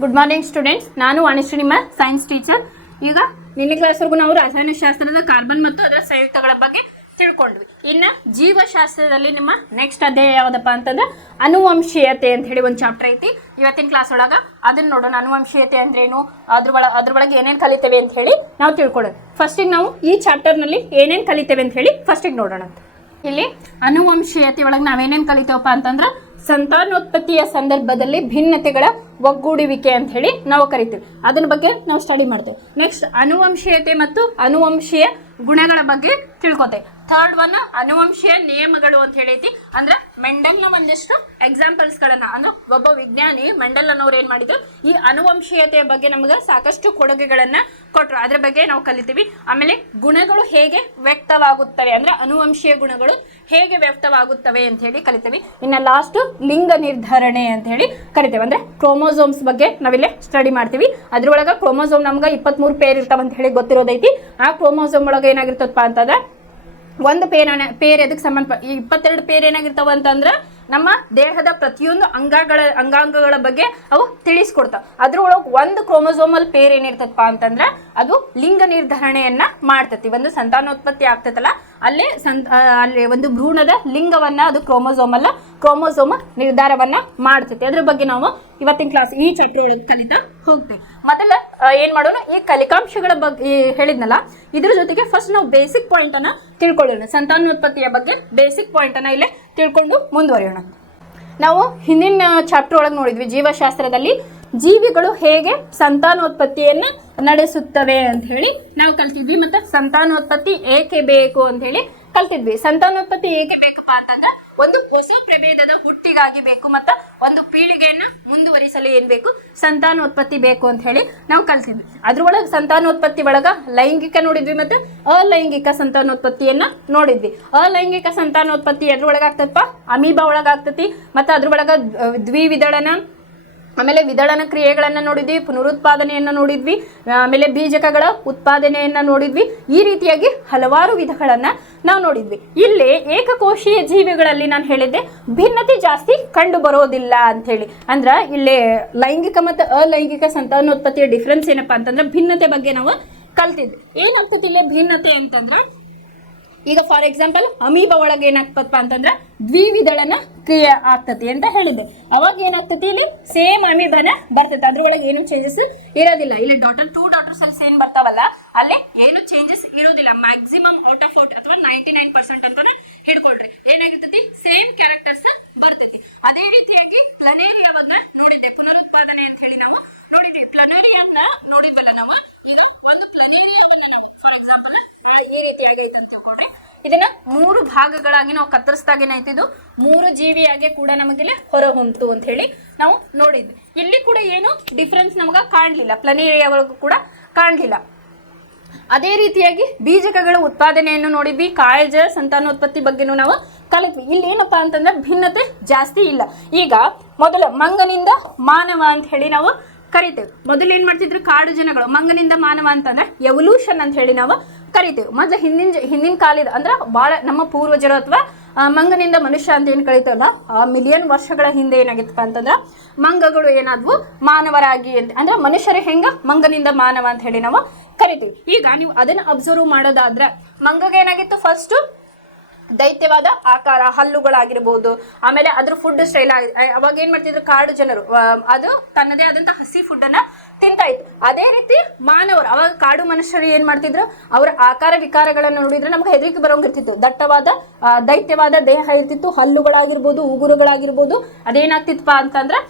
Good morning students. ನಾನು ವಾಣಿಶ್ರೀ ನಿಮ್ಮ science teacher. ಈಗ ನಿನ್ನೆ ಕ್ಲಾಸ್ವರೆಗೂ ನಾವು ರಸಾಯನಶಾಸ್ತ್ರದ ಕಾರ್ಬನ್ ಮತ್ತು ಅದರ ಸಂಯುಕ್ತಗಳ ಬಗ್ಗೆ ತಿಳ್ಕೊಂಡ್ವಿ. ಇನ್ನು ಜೀವಶಾಸ್ತ್ರದಲ್ಲಿ ನಿಮ್ಮ ನೆಕ್ಸ್ಟ್ ಅಧ್ಯಾಯ ಯಾವುದಪ್ಪ ಅಂತಂದ್ರೆ ಅನುವಂಶೀಯತೆ ಅಂತ ಹೇಳಿ ಒಂದು ಚಾಪ್ಟರ್ ಐತಿ. ಇವತ್ತಿನ ಕ್ಲಾಸ್ ಒಳಗೆ ಅದನ್ನ ನೋಡೋಣ. ಅನುವಂಶೀಯತೆ ಅಂದ್ರೇನು, ಅದ್ರೊಳಗೆ ಏನೇನು ಕಲಿತೇವೆ ಅಂತ ಹೇಳಿ ನಾವು ತಿಳ್ಕೊಳ್ಳೋಣ. ಫಸ್ಟಿಗೆ ನಾವು ಈ ಚಾಪ್ಟರ್ನಲ್ಲಿ ಏನೇನು ಕಲಿತೇವೆ ಅಂತ ಹೇಳಿ ಫಸ್ಟಿಗೆ ನೋಡೋಣ. ಇಲ್ಲಿ ಅನುವಂಶೀಯತೆ ಒಳಗೆ ನಾವೇನೇನು ಕಲಿತೇವಪ್ಪ ಅಂತಂದ್ರೆ ಸಂತಾನೋತ್ಪತ್ತಿಯ ಸಂದರ್ಭದಲ್ಲಿ ಭಿನ್ನತೆಗಳ ಒಗ್ಗೂಡುವಿಕೆ ಅಂತ ಹೇಳಿ ನಾವು ಕರಿತೀವಿ. ಅದರ ಬಗ್ಗೆ ನಾವು ಸ್ಟಡಿ ಮಾಡ್ತೇವೆ. ನೆಕ್ಸ್ಟ್ ಅನುವಂಶೀಯತೆ ಮತ್ತು ಅನುವಂಶೀಯ ಗುಣಗಳ ಬಗ್ಗೆ ತಿಳ್ಕೊತೇವೆ. ಥರ್ಡ್ ಒನ್ ಅನುವಂಶೀಯ ನಿಯಮಗಳು ಅಂತ ಹೇಳೈತಿ. ಅಂದ್ರೆ ಮೆಂಡೆಲ್ನ ಒಂದಿಷ್ಟು ಎಕ್ಸಾಂಪಲ್ಸ್ಗಳನ್ನ, ಅಂದ್ರೆ ಒಬ್ಬ ವಿಜ್ಞಾನಿ ಮೆಂಡೆಲ್ ಅನ್ನೋರು ಏನ್ ಮಾಡಿದ್ರು, ಈ ಅನುವಂಶೀಯತೆಯ ಬಗ್ಗೆ ನಮಗೆ ಸಾಕಷ್ಟು ಕೊಡುಗೆಗಳನ್ನ ಕೊಟ್ರು. ಅದ್ರ ಬಗ್ಗೆ ನಾವು ಕಲಿತೀವಿ. ಆಮೇಲೆ ಗುಣಗಳು ಹೇಗೆ ವ್ಯಕ್ತವಾಗುತ್ತವೆ, ಅಂದ್ರೆ ಅನುವಂಶೀಯ ಗುಣಗಳು ಹೇಗೆ ವ್ಯಕ್ತವಾಗುತ್ತವೆ ಅಂತ ಹೇಳಿ ಕಲಿತೀವಿ. ಇನ್ನು ಲಾಸ್ಟ್ ಲಿಂಗ ನಿರ್ಧಾರಣೆ ಅಂತ ಹೇಳಿ ಕರಿತೇವೆ. ಅಂದ್ರೆ ಕ್ರೋಮೋಸೋಮ್ಸ್ ಬಗ್ಗೆ ನಾವಿಲ್ಲಿ ಸ್ಟಡಿ ಮಾಡ್ತೀವಿ. ಅದ್ರೊಳಗ ಕ್ರೋಮೋಸೋಮ್ ನಮ್ಗೆ 23 ಪೇರ್ ಇರ್ತಾವ ಅಂತ ಹೇಳಿ ಗೊತ್ತಿರೋದೈತಿ. ಆ ಕ್ರೋಮೋಸೋಮ್ ಒಳಗೆ ಏನಾಗಿರ್ತದಪ್ಪ ಅಂತಂದ್ರೆ ಒಂದು ಪೇರ್ ಎದಕ್ಕೆ ಸಂಬಂಧ, ಈ 22 ಪೇರ್ ಏನಾಗಿರ್ತಾವ ಅಂತಂದ್ರೆ ನಮ್ಮ ದೇಹದ ಪ್ರತಿಯೊಂದು ಅಂಗಾಂಗಗಳ ಬಗ್ಗೆ ಅವು ತಿಳಿಸ್ಕೊಡ್ತಾವ. ಅದ್ರೊಳಗೆ ಒಂದು ಕ್ರೋಮೋಸೋಮಲ್ ಪೇರ್ ಏನಿರ್ತದಪ್ಪ ಅಂತಂದ್ರೆ ಅದು ಲಿಂಗ ನಿರ್ಧಾರಣೆಯನ್ನ ಮಾಡ್ತತಿ. ಒಂದು ಸಂತಾನೋತ್ಪತ್ತಿ ಆಗ್ತೈತಲ್ಲ, ಅಲ್ಲಿ ಒಂದು ಭ್ರೂಣದ ಲಿಂಗವನ್ನ ಅದು ಕ್ರೋಮೋಸೋಮ ನಿರ್ಧಾರವನ್ನ ಮಾಡ್ತೈತಿ. ಅದ್ರ ಬಗ್ಗೆ ನಾವು ಇವತ್ತಿನ ಕ್ಲಾಸ್ ಈ ಚಾಪ್ಟರ್ ಒಳಗೆ ಕಲಿತಾ ಹೋಗ್ತೇವೆ. ಮೊದಲ ಏನ್ ಮಾಡೋಣ, ಈ ಕಲಿಕಾಂಶಗಳ ಬಗ್ಗೆ ಹೇಳಿದ್ನಲ್ಲ, ಇದ್ರ ಜೊತೆಗೆ ಫಸ್ಟ್ ನಾವು ಬೇಸಿಕ್ ಪಾಯಿಂಟ್ ಅನ್ನ ತಿಳ್ಕೊಳ್ಳೋಣ. ಸಂತಾನೋತ್ಪತ್ತಿಯ ಬಗ್ಗೆ ಬೇಸಿಕ್ ಪಾಯಿಂಟ್ ಅನ್ನ ಇಲ್ಲೇ ತಿಳ್ಕೊಂಡು ಮುಂದುವರಿಯೋಣ. ನಾವು ಹಿಂದಿನ ಚಾಪ್ಟರ್ ಒಳಗೆ ನೋಡಿದ್ವಿ, ಜೀವಶಾಸ್ತ್ರದಲ್ಲಿ ಜೀವಿಗಳು ಹೇಗೆ ಸಂತಾನೋತ್ಪತ್ತಿಯನ್ನ ನಡೆಸುತ್ತವೆ ಅಂತ ಹೇಳಿ ನಾವು ಕಲ್ತಿದ್ವಿ. ಮತ್ತೆ ಸಂತಾನೋತ್ಪತ್ತಿ ಏಕೆ ಬೇಕು ಅಂತ ಹೇಳಿ ಕಲ್ತಿದ್ವಿ. ಸಂತಾನೋತ್ಪತ್ತಿ ಏಕೆ ಬೇಕಪ್ಪ ಅಂತಂದ್ರೆ ಒಂದು ಹೊಸ ಪ್ರಭೇದದ ಹುಟ್ಟಿಗಾಗಿ ಬೇಕು, ಮತ್ತು ಒಂದು ಪೀಳಿಗೆಯನ್ನ ಮುಂದುವರಿಸಲು ಏನ್ ಬೇಕು, ಸಂತಾನೋತ್ಪತ್ತಿ ಬೇಕು ಅಂತ ಹೇಳಿ ನಾವು ಕಲ್ತಿದ್ವಿ. ಅದ್ರೊಳಗೆ ಸಂತಾನೋತ್ಪತ್ತಿ ಒಳಗ ಲೈಂಗಿಕ ನೋಡಿದ್ವಿ, ಮತ್ತೆ ಅಲೈಂಗಿಕ ಸಂತಾನೋತ್ಪತ್ತಿಯನ್ನ ನೋಡಿದ್ವಿ. ಅಲೈಂಗಿಕ ಸಂತಾನೋತ್ಪತ್ತಿ ಎದ್ರೊಳಗ ಆಗ್ತದಪ್ಪ, ಅಮೀಬಾ ಒಳಗಾಗ್ತತಿ. ಮತ್ತೆ ಅದ್ರೊಳಗ ದ್ವಿವಿದಳನ, ಆಮೇಲೆ ವಿದಳನ ಕ್ರಿಯೆಗಳನ್ನ ನೋಡಿದ್ವಿ, ಪುನರುತ್ಪಾದನೆಯನ್ನ ನೋಡಿದ್ವಿ, ಆಮೇಲೆ ಬೀಜಕಗಳ ಉತ್ಪಾದನೆಯನ್ನ ನೋಡಿದ್ವಿ. ಈ ರೀತಿಯಾಗಿ ಹಲವಾರು ವಿಧಗಳನ್ನ ನಾವು ನೋಡಿದ್ವಿ. ಇಲ್ಲಿ ಏಕಕೋಶೀಯ ಜೀವಿಗಳಲ್ಲಿ ನಾನು ಹೇಳಿದ್ದೆ ಭಿನ್ನತೆ ಜಾಸ್ತಿ ಕಂಡು ಬರೋದಿಲ್ಲ ಅಂತ ಹೇಳಿ. ಅಂದ್ರ ಇಲ್ಲಿ ಲೈಂಗಿಕ ಮತ್ತು ಅಲೈಂಗಿಕ ಸಂತಾನೋತ್ಪತ್ತಿಯ ಡಿಫ್ರೆನ್ಸ್ ಏನಪ್ಪಾ ಅಂತಂದ್ರೆ ಭಿನ್ನತೆ ಬಗ್ಗೆ ನಾವು ಕಲ್ತಿದ್ವಿ. ಏನಾಗ್ತತಿ ಇಲ್ಲಿ ಭಿನ್ನತೆ ಅಂತಂದ್ರ, ಈಗ ಫಾರ್ ಎಕ್ಸಾಂಪಲ್ ಅಮೀಬಾ ಒಳಗೆ ಏನಾಗ್ತದಪ್ಪ ಅಂತಂದ್ರೆ ದ್ವಿವಿದಳನ ಕ್ರಿಯೆ ಆಗ್ತತಿ ಅಂತ ಹೇಳಿದೆ. ಅವಾಗ ಏನಾಗ್ತತಿ, ಇಲ್ಲಿ ಸೇಮ್ ಅಮೀಬಾನ ಬರ್ತೈತೆ, ಅದ್ರೊಳಗೆ ಏನು ಚೇಂಜಸ್ ಇರೋದಿಲ್ಲ. ಇಲ್ಲಿ ಟೂ ಡಾಟರ್ ಸೆಲ್ಸ್ ಏನ್ ಬರ್ತಾವಲ್ಲ, ಅಲ್ಲಿ ಏನು ಚೇಂಜಸ್ ಇರೋದಿಲ್ಲ. ಮ್ಯಾಕ್ಸಿಮಮ್ ಔಟ್ ಆಫ್ ಅಥವಾ 99% ಅಂತಾನೆ ಹಿಡ್ಕೊಳ್ರಿ. ಏನಾಗಿರ್ತತಿ, ಸೇಮ್ ಕ್ಯಾರೆಕ್ಟರ್ಸ್ ಬರ್ತೈತಿ. ಅದೇ ರೀತಿಯಾಗಿ ಪ್ಲನೇರಿಯಾವನ್ನ ನೋಡಿದ್ದೆ, ಪುನರುತ್ಪಾದನೆ ಅಂತ ಹೇಳಿ ನಾವು ನೋಡಿದ್ವಿ. ಪ್ಲನೇರಿಯಾನ್ನ ನೋಡಿದ್ವಲ್ಲ ನಾವು. ಈಗ ಒಂದು ಪ್ಲನೇರಿಯಾವನ್ನ ಫಾರ್ ಎಕ್ಸಾಂಪಲ್ ಈ ರೀತಿಯಾಗಿ ಐತೆ ಅಂತ ತಿಳ್ಕೊಳ್ರಿ. ಇದನ್ನ 3 ಭಾಗಗಳಾಗಿ ನಾವು ಕತ್ತರಿಸಿದಾಗ ಏನಾಯ್ತಿದ್ದು, 3 ಜೀವಿಯಾಗಿ ಕೂಡ ನಮಗಿಲ್ಲಿ ಹೊರ ಹೊಂತು ಅಂತ ಹೇಳಿ ನಾವು ನೋಡಿದ್ವಿ. ಇಲ್ಲಿ ಕೂಡ ಏನು ಡಿಫ್ರೆನ್ಸ್ ನಮಗ ಕಾಣಲಿಲ್ಲ, ಪ್ಲನೇರಿಯಾ ಒಳಗೂ ಕೂಡ ಕಾಣಲಿಲ್ಲ. ಅದೇ ರೀತಿಯಾಗಿ ಬೀಜಕಗಳ ಉತ್ಪಾದನೆಯನ್ನು ನೋಡಿದ್ವಿ. ಕಾಯಜ ಸಂತಾನೋತ್ಪತ್ತಿ ಬಗ್ಗೆನೂ ನಾವು ಕಲಿತ್ವಿ. ಇಲ್ಲಿ ಏನಪ್ಪಾ ಅಂತಂದ್ರೆ ಭಿನ್ನತೆ ಜಾಸ್ತಿ ಇಲ್ಲ. ಈಗ ಮೊದಲ ಮಂಗನಿಂದ ಮಾನವ ಅಂತ ಹೇಳಿ ನಾವು ಕರಿತೇವೆ. ಮೊದಲು ಏನ್ ಮಾಡ್ತಿದ್ರು ಕಾಡು ಜನಗಳು, ಮಂಗನಿಂದ ಮಾನವ ಅಂತಂದ್ರೆ ಎವಲ್ಯೂಷನ್ ಅಂತ ಹೇಳಿ ನಾವು ಕರಿತೇವೆ. ಮೊದಲು ಹಿಂದಿನ ಕಾಲದ ಅಂದ್ರೆ ಬಹಳ ನಮ್ಮ ಪೂರ್ವಜರು ಅಥವಾ ಮಂಗನಿಂದ ಮನುಷ್ಯ ಅಂತ ಏನ್ ಕರಿತೇವಲ್ಲ, ಆ ಮಿಲಿಯನ್ ವರ್ಷಗಳ ಹಿಂದೆ ಏನಾಗಿತ್ತಪ್ಪ ಅಂತಂದ್ರ ಮಂಗಗಳು ಏನಾದ್ವು ಮಾನವರಾಗಿ, ಅಂದ್ರೆ ಮನುಷ್ಯರು ಹೆಂಗ ಮಂಗನಿಂದ ಮಾನವ ಅಂತ ಹೇಳಿ ನಾವು ಕರಿತೀವಿ. ಈಗ ನೀವು ಅದನ್ನ ಅಬ್ಸರ್ವ್ ಮಾಡೋದಾದ್ರೆ ಮಂಗಗೆ ಏನಾಗಿತ್ತು, ಫಸ್ಟ್ ದೈತ್ಯವಾದ ಆಕಾರ, ಹಲ್ಲುಗಳಾಗಿರ್ಬೋದು. ಆಮೇಲೆ ಅದ್ರ ಫುಡ್ ಸ್ಟೈಲ್, ಅವಾಗ ಏನ್ ಮಾಡ್ತಿದ್ರು ಕಾಡು ಜನರು, ಅದು ತನ್ನದೇ ಆದಂತ ಹಸಿ ಫುಡ್ ಅನ್ನ ತಿಂತಾ ಇತ್ತು. ಅದೇ ರೀತಿ ಮಾನವರು, ಅವಾಗ ಕಾಡು ಮನುಷ್ಯರು ಏನ್ ಮಾಡ್ತಿದ್ರು, ಅವರ ಆಕಾರ ವಿಕಾರಗಳನ್ನ ನೋಡಿದ್ರೆ ನಮ್ಗೆ ಹೆದರಿಕೆ ಬರೋಂಗಿರ್ತಿತ್ತು. ದಟ್ಟವಾದ ದೈತ್ಯವಾದ ದೇಹ ಇರ್ತಿತ್ತು, ಹಲ್ಲುಗಳಾಗಿರ್ಬೋದು, ಉಗುರುಗಳಾಗಿರ್ಬೋದು. ಅದೇನಾಗ್ತಿತ್ತಪ್ಪ ಅಂತಂದ್ರೆ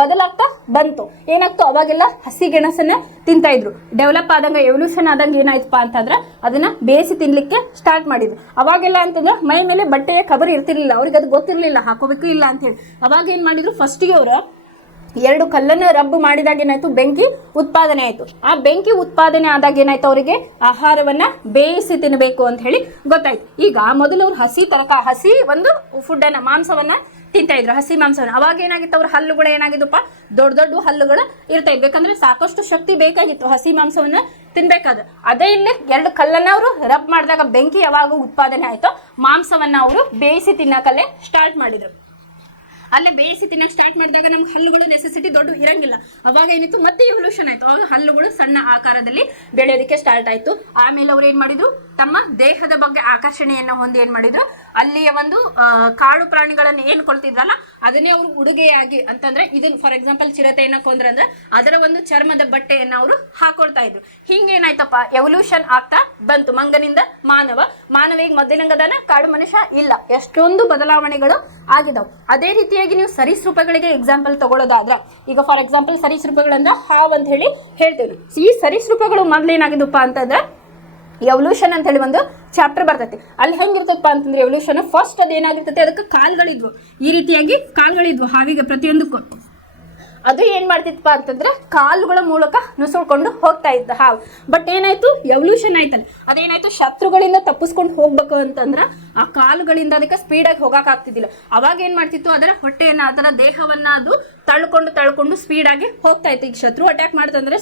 ಬದಲಾಗ್ತಾ ಬಂತು. ಏನಾಗ್ತು, ಅವಾಗೆಲ್ಲ ಹಸಿ ಗೆಣಸನ್ನ ತಿಂತಾ ಇದ್ರು. ಡೆವಲಪ್ ಆದಂಗ, ಎವಲ್ಯೂಷನ್ ಆದಂಗ ಏನಾಯ್ತಪ್ಪ ಅಂತಂದ್ರೆ ಅದನ್ನ ಬೇಯಿಸಿ ತಿನ್ಲಿಕ್ಕೆ ಸ್ಟಾರ್ಟ್ ಮಾಡಿದ್ರು. ಅವಾಗೆಲ್ಲ ಅಂತಂದ್ರೆ ಮೈ ಮೇಲೆ ಬಟ್ಟೆಯ ಕಬರ್ ಇರ್ತಿರ್ಲಿಲ್ಲ, ಅವ್ರಿಗೆ ಅದು ಗೊತ್ತಿರ್ಲಿಲ್ಲ ಹಾಕೋಬೇಕು ಇಲ್ಲ ಅಂತ ಹೇಳಿ. ಅವಾಗ ಏನ್ ಮಾಡಿದ್ರು, ಫಸ್ಟಿಗೆ ಅವರು 2 ಕಲ್ಲನ್ನು ರಬ್ಬು ಮಾಡಿದಾಗ ಏನಾಯ್ತು, ಬೆಂಕಿ ಉತ್ಪಾದನೆ ಆಯ್ತು. ಆ ಬೆಂಕಿ ಉತ್ಪಾದನೆ ಆದಾಗ ಏನಾಯ್ತು, ಅವರಿಗೆ ಆಹಾರವನ್ನ ಬೇಯಿಸಿ ತಿನ್ನಬೇಕು ಅಂತ ಹೇಳಿ ಗೊತ್ತಾಯ್ತು. ಈಗ ಮೊದಲು ಅವ್ರು ಹಸಿ ಒಂದು ಫುಡ್ ಅನ್ನ, ಮಾಂಸವನ್ನ ತಿಂತಾ ಇದ್ರು, ಹಸಿ ಮಾಂಸವನ್ನ. ಅವಾಗ ಏನಾಗಿತ್ತು, ಅವ್ರ ಹಲ್ಲುಗಳು ಏನಾಗಿದ್ದಪ್ಪ, ದೊಡ್ಡ ಹಲ್ಲುಗಳು ಇರ್ತಾ ಇದ್ವು. ಯಾಕಂದ್ರೆ ಸಾಕಷ್ಟು ಶಕ್ತಿ ಬೇಕಾಗಿತ್ತು ಹಸಿ ಮಾಂಸವನ್ನ ತಿನ್ಬೇಕಾದ್ರೆ. ಅದೇ ಇಲ್ಲಿ 2 ಕಲ್ಲನ್ನ ಅವರು ರಬ್ ಮಾಡಿದಾಗ ಬೆಂಕಿ ಯಾವಾಗ ಉತ್ಪಾದನೆ ಆಯ್ತೋ ಮಾಂಸವನ್ನ ಅವರು ಬೇಯಿಸಿ ತಿನ್ನಕಲ್ಲೇ ಸ್ಟಾರ್ಟ್ ಮಾಡಿದ್ರು. ಅಲ್ಲೇ ಬೇಯಿಸಿ ತಿನ್ನಕ್ಕೆ ಸ್ಟಾರ್ಟ್ ಮಾಡಿದಾಗ ನಮ್ಗೆ ಹಲ್ಲುಗಳು ನೆಸೆಸಿಟಿ ದೊಡ್ಡ ಇರಂಗಿಲ್ಲ. ಅವಾಗ ಏನಿತ್ತು ಮತ್ತೆ ಎವಲ್ಯೂಷನ್ ಆಯ್ತು. ಅವಾಗ ಹಲ್ಲುಗಳು ಸಣ್ಣ ಆಕಾರದಲ್ಲಿ ಬೆಳೆಯೋದಕ್ಕೆ ಸ್ಟಾರ್ಟ್ ಆಯ್ತು. ಆಮೇಲೆ ಅವ್ರು ಏನ್ ಮಾಡಿದ್ರು, ತಮ್ಮ ದೇಹದ ಬಗ್ಗೆ ಆಕರ್ಷಣೆಯನ್ನ ಹೊಂದಿ ಏನ್ ಮಾಡಿದ್ರು, ಅಲ್ಲಿಯ ಒಂದು ಕಾಡು ಪ್ರಾಣಿಗಳನ್ನ ಏನ್ ಕೊಳ್ತಿದ್ರಲ್ಲ ಅದನ್ನೇ ಅವರು ಉಡುಗೆಯಾಗಿ, ಅಂತಂದ್ರೆ ಇದನ್ನ ಫಾರ್ ಎಕ್ಸಾಂಪಲ್ ಚಿರತೆಯನ್ನ ಕೊಂದ್ರಂದ್ರೆ ಅದರ ಒಂದು ಚರ್ಮದ ಬಟ್ಟೆಯನ್ನ ಅವರು ಹಾಕೊಳ್ತಾ ಇದ್ರು. ಹಿಂಗೇನಾಯ್ತಪ್ಪ, ಎವಲ್ಯೂಷನ್ ಆಗ್ತಾ ಬಂತು. ಮಂಗನಿಂದ ಮಾನವ ಈಗ ಮೊದಲಿನಂಗದನ, ಕಾಡು ಮನುಷ್ಯ ಇಲ್ಲ. ಎಷ್ಟೊಂದು ಬದಲಾವಣೆಗಳು ಆಗಿದಾವ್. ಅದೇ ರೀತಿಯಾಗಿ ನೀವು ಸರೀಸೃಪಗಳಿಗೆ ಎಕ್ಸಾಂಪಲ್ ತಗೊಳ್ಳೋದಾದ್ರ, ಈಗ ಫಾರ್ ಎಕ್ಸಾಂಪಲ್ ಸರೀಸೃಪಗಳಂದ್ರ ಹಾವ್ ಅಂತ ಹೇಳಿ ಹೇಳ್ತೇವೆ. ಈ ಸರೀಸೃಪಗಳು ಮೊದ್ಲೇನಾಗಿದ್ದಪ್ಪ ಅಂತಂದ್ರೆ ಎವಲ್ಯೂಷನ್ ಅಂತ ಹೇಳಿ ಒಂದು ಚಾಪ್ಟರ್ ಬರ್ತೈತಿ. ಅಲ್ಲಿ ಹೆಂಗಿರ್ತಪ್ಪ ಅಂತಂದ್ರೆ ಎವಲ್ಯೂಷನ್ ಫಸ್ಟ್ ಅದೇನಾಗಿರ್ತೈತಿ, ಅದಕ್ಕೆ ಕಾಲ್ಗಳಿದ್ವು, ಈ ರೀತಿಯಾಗಿ ಕಾಲ್ಗಳಿದ್ವು ಹಾವಿಗೆ ಪ್ರತಿಯೊಂದಕ್ಕೂ. ಅದು ಏನ್ ಮಾಡ್ತಿತ್ತಪ್ಪ ಅಂತಂದ್ರೆ ಕಾಲುಗಳ ಮೂಲಕ ನುಸುಳ್ಕೊಂಡು ಹೋಗ್ತಾ ಇದ್ದ ಹಾವು. ಬಟ್ ಏನಾಯ್ತು, ಎವಲ್ಯೂಷನ್ ಆಯ್ತಲ್ಲ, ಅದೇನಾಯ್ತು, ಶತ್ರುಗಳಿಂದ ತಪ್ಪಿಸ್ಕೊಂಡು ಹೋಗ್ಬೇಕು ಅಂತಂದ್ರ ಆ ಕಾಲುಗಳಿಂದ ಅದಕ್ಕೆ ಸ್ಪೀಡಾಗಿ ಹೋಗಕ್ ಆಗ್ತಿದ್ದಿಲ್ಲ. ಅವಾಗ ಏನ್ ಮಾಡ್ತಿತ್ತು, ಅದರ ಹೊಟ್ಟೆಯನ್ನ, ಅದರ ದೇಹವನ್ನ ಅದು ತಳ್ಕೊಂಡು ಸ್ಪೀಡಾಗಿ ಹೋಗ್ತಾ ಇತ್ತು. ಈಗ ಶತ್ರು ಅಟ್ಯಾಕ್ ಮಾಡ್ತಂದ್ರೆ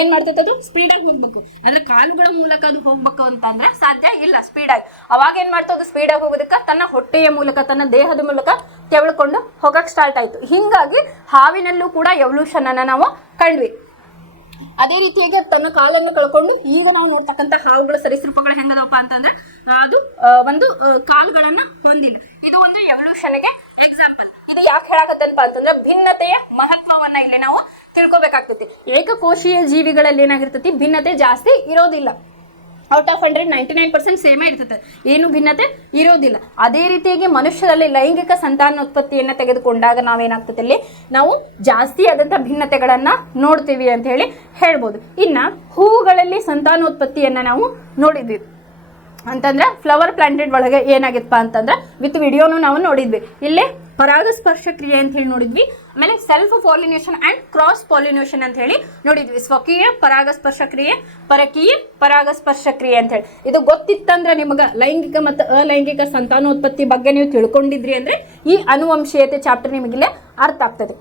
ಏನ್ ಮಾಡ್ತೈತೆ, ಅದು ಸ್ಪೀಡಾಗಿ ಹೋಗ್ಬೇಕು. ಅಂದ್ರೆ ಕಾಲುಗಳ ಮೂಲಕ ಅದು ಹೋಗ್ಬೇಕು ಅಂತಂದ್ರೆ ಸಾಧ್ಯ ಇಲ್ಲ ಸ್ಪೀಡಾಗಿ. ಅವಾಗ ಏನ್ ಮಾಡ್ತಾ, ಅದು ಸ್ಪೀಡಾಗಿ ಹೋಗೋದಕ್ಕೆ ತನ್ನ ಹೊಟ್ಟೆಯ ಮೂಲಕ, ತನ್ನ ದೇಹದ ಮೂಲಕ ತೆವಳ್ಕೊಂಡು ಹೋಗಕ್ ಸ್ಟಾರ್ಟ್ ಆಯ್ತು. ಹಿಂಗಾಗಿ ಹಾವಿನಲ್ಲೂ ಕೂಡ ಎವಲ್ಯೂಷನ್ ಅನ್ನ ನಾವು ಕಂಡ್ವಿ. ಅದೇ ರೀತಿಯಾಗಿ ತನ್ನ ಕಾಲನ್ನು ಕಳ್ಕೊಂಡು ಈಗ ನಾವು ನೋಡ್ತಕ್ಕಂಥ ಹಾವುಗಳ ಸರೀಸೃಪಗಳು ಹೆಂಗದವಪ್ಪ ಅಂತಂದ್ರೆ ಅದು ಒಂದು ಕಾಲುಗಳನ್ನ ಹೊಂದಿಲ್ಲ. ಇದು ಒಂದು ಎವಲ್ಯೂಷನ್ಗೆ ಎಕ್ಸಾಂಪಲ್. ಇದು ಯಾಕೆ ಹೇಳಕತ್ತಲ್ಪ ಅಂತಂದ್ರೆ ಭಿನ್ನತೆಯ ಮಹತ್ವವನ್ನ ಇಲ್ಲಿ ನಾವು ತಿಳ್ಕೊಬೇಕಾಗ್ತೈತಿ. ಏಕಕೋಶೀಯ ಜೀವಿಗಳಲ್ಲಿ ಏನಾಗಿರ್ತೈತಿ, ಭಿನ್ನತೆ ಜಾಸ್ತಿ ಇರೋದಿಲ್ಲ. ಔಟ್ ಆಫ್ 100 99% ಸೇಮೇ ಇರ್ತದೆ, ಏನು ಭಿನ್ನತೆ ಇರೋದಿಲ್ಲ. ಅದೇ ರೀತಿಯಾಗಿ ಮನುಷ್ಯರಲ್ಲಿ ಲೈಂಗಿಕ ಸಂತಾನೋತ್ಪತ್ತಿಯನ್ನು ತೆಗೆದುಕೊಂಡಾಗ ನಾವೇನಾಗ್ತದೆ, ಅಲ್ಲಿ ನಾವು ಜಾಸ್ತಿ ಆದಂಥ ಭಿನ್ನತೆಗಳನ್ನ ನೋಡ್ತೀವಿ ಅಂತ ಹೇಳಿ ಹೇಳ್ಬೋದು. ಇನ್ನ ಹೂವುಗಳಲ್ಲಿ ಸಂತಾನೋತ್ಪತ್ತಿಯನ್ನ ನಾವು ನೋಡಿದ್ವಿ ಅಂತಂದ್ರೆ ಫ್ಲವರ್ ಪ್ಲಾಂಟೆಡ್ ಒಳಗೆ ಏನಾಗಿತ್ತಪ್ಪ ಅಂತಂದ್ರೆ ವಿತ್ ವಿಡಿಯೋನು ನಾವು ನೋಡಿದ್ವಿ. ಇಲ್ಲೇ ಪರಾಗಸ್ಪರ್ಶ ಕ್ರಿಯೆ ಅಂತ ಹೇಳಿ ನೋಡಿದ್ವಿ. ಆಮೇಲೆ self pollination and cross pollination ಅಂತ ಹೇಳಿ ನೋಡಿದ್ವಿ. ಸ್ವಕೀಯ ಪರಾಗಸ್ಪರ್ಶ ಕ್ರಿಯೆ, ಪರಕೀಯ ಪರಾಗಸ್ಪರ್ಶ ಕ್ರಿಯೆ ಅಂತ ಹೇಳಿ. ಇದು ಗೊತ್ತಿತ್ತಂದ್ರೆ ನಿಮಗೆ ಲೈಂಗಿಕ ಮತ್ತು ಅಲೈಂಗಿಕ ಸಂತಾನೋತ್ಪತ್ತಿ ಬಗ್ಗೆ ನೀವು ತಿಳ್ಕೊಂಡಿದ್ರಿ ಅಂದ್ರೆ ಈ ಅನುವಂಶೀಯತೆ ಚಾಪ್ಟರ್ ನಿಮಗಿಲ್ಲೇ ಅರ್ಥ ಆಗ್ತದೆ.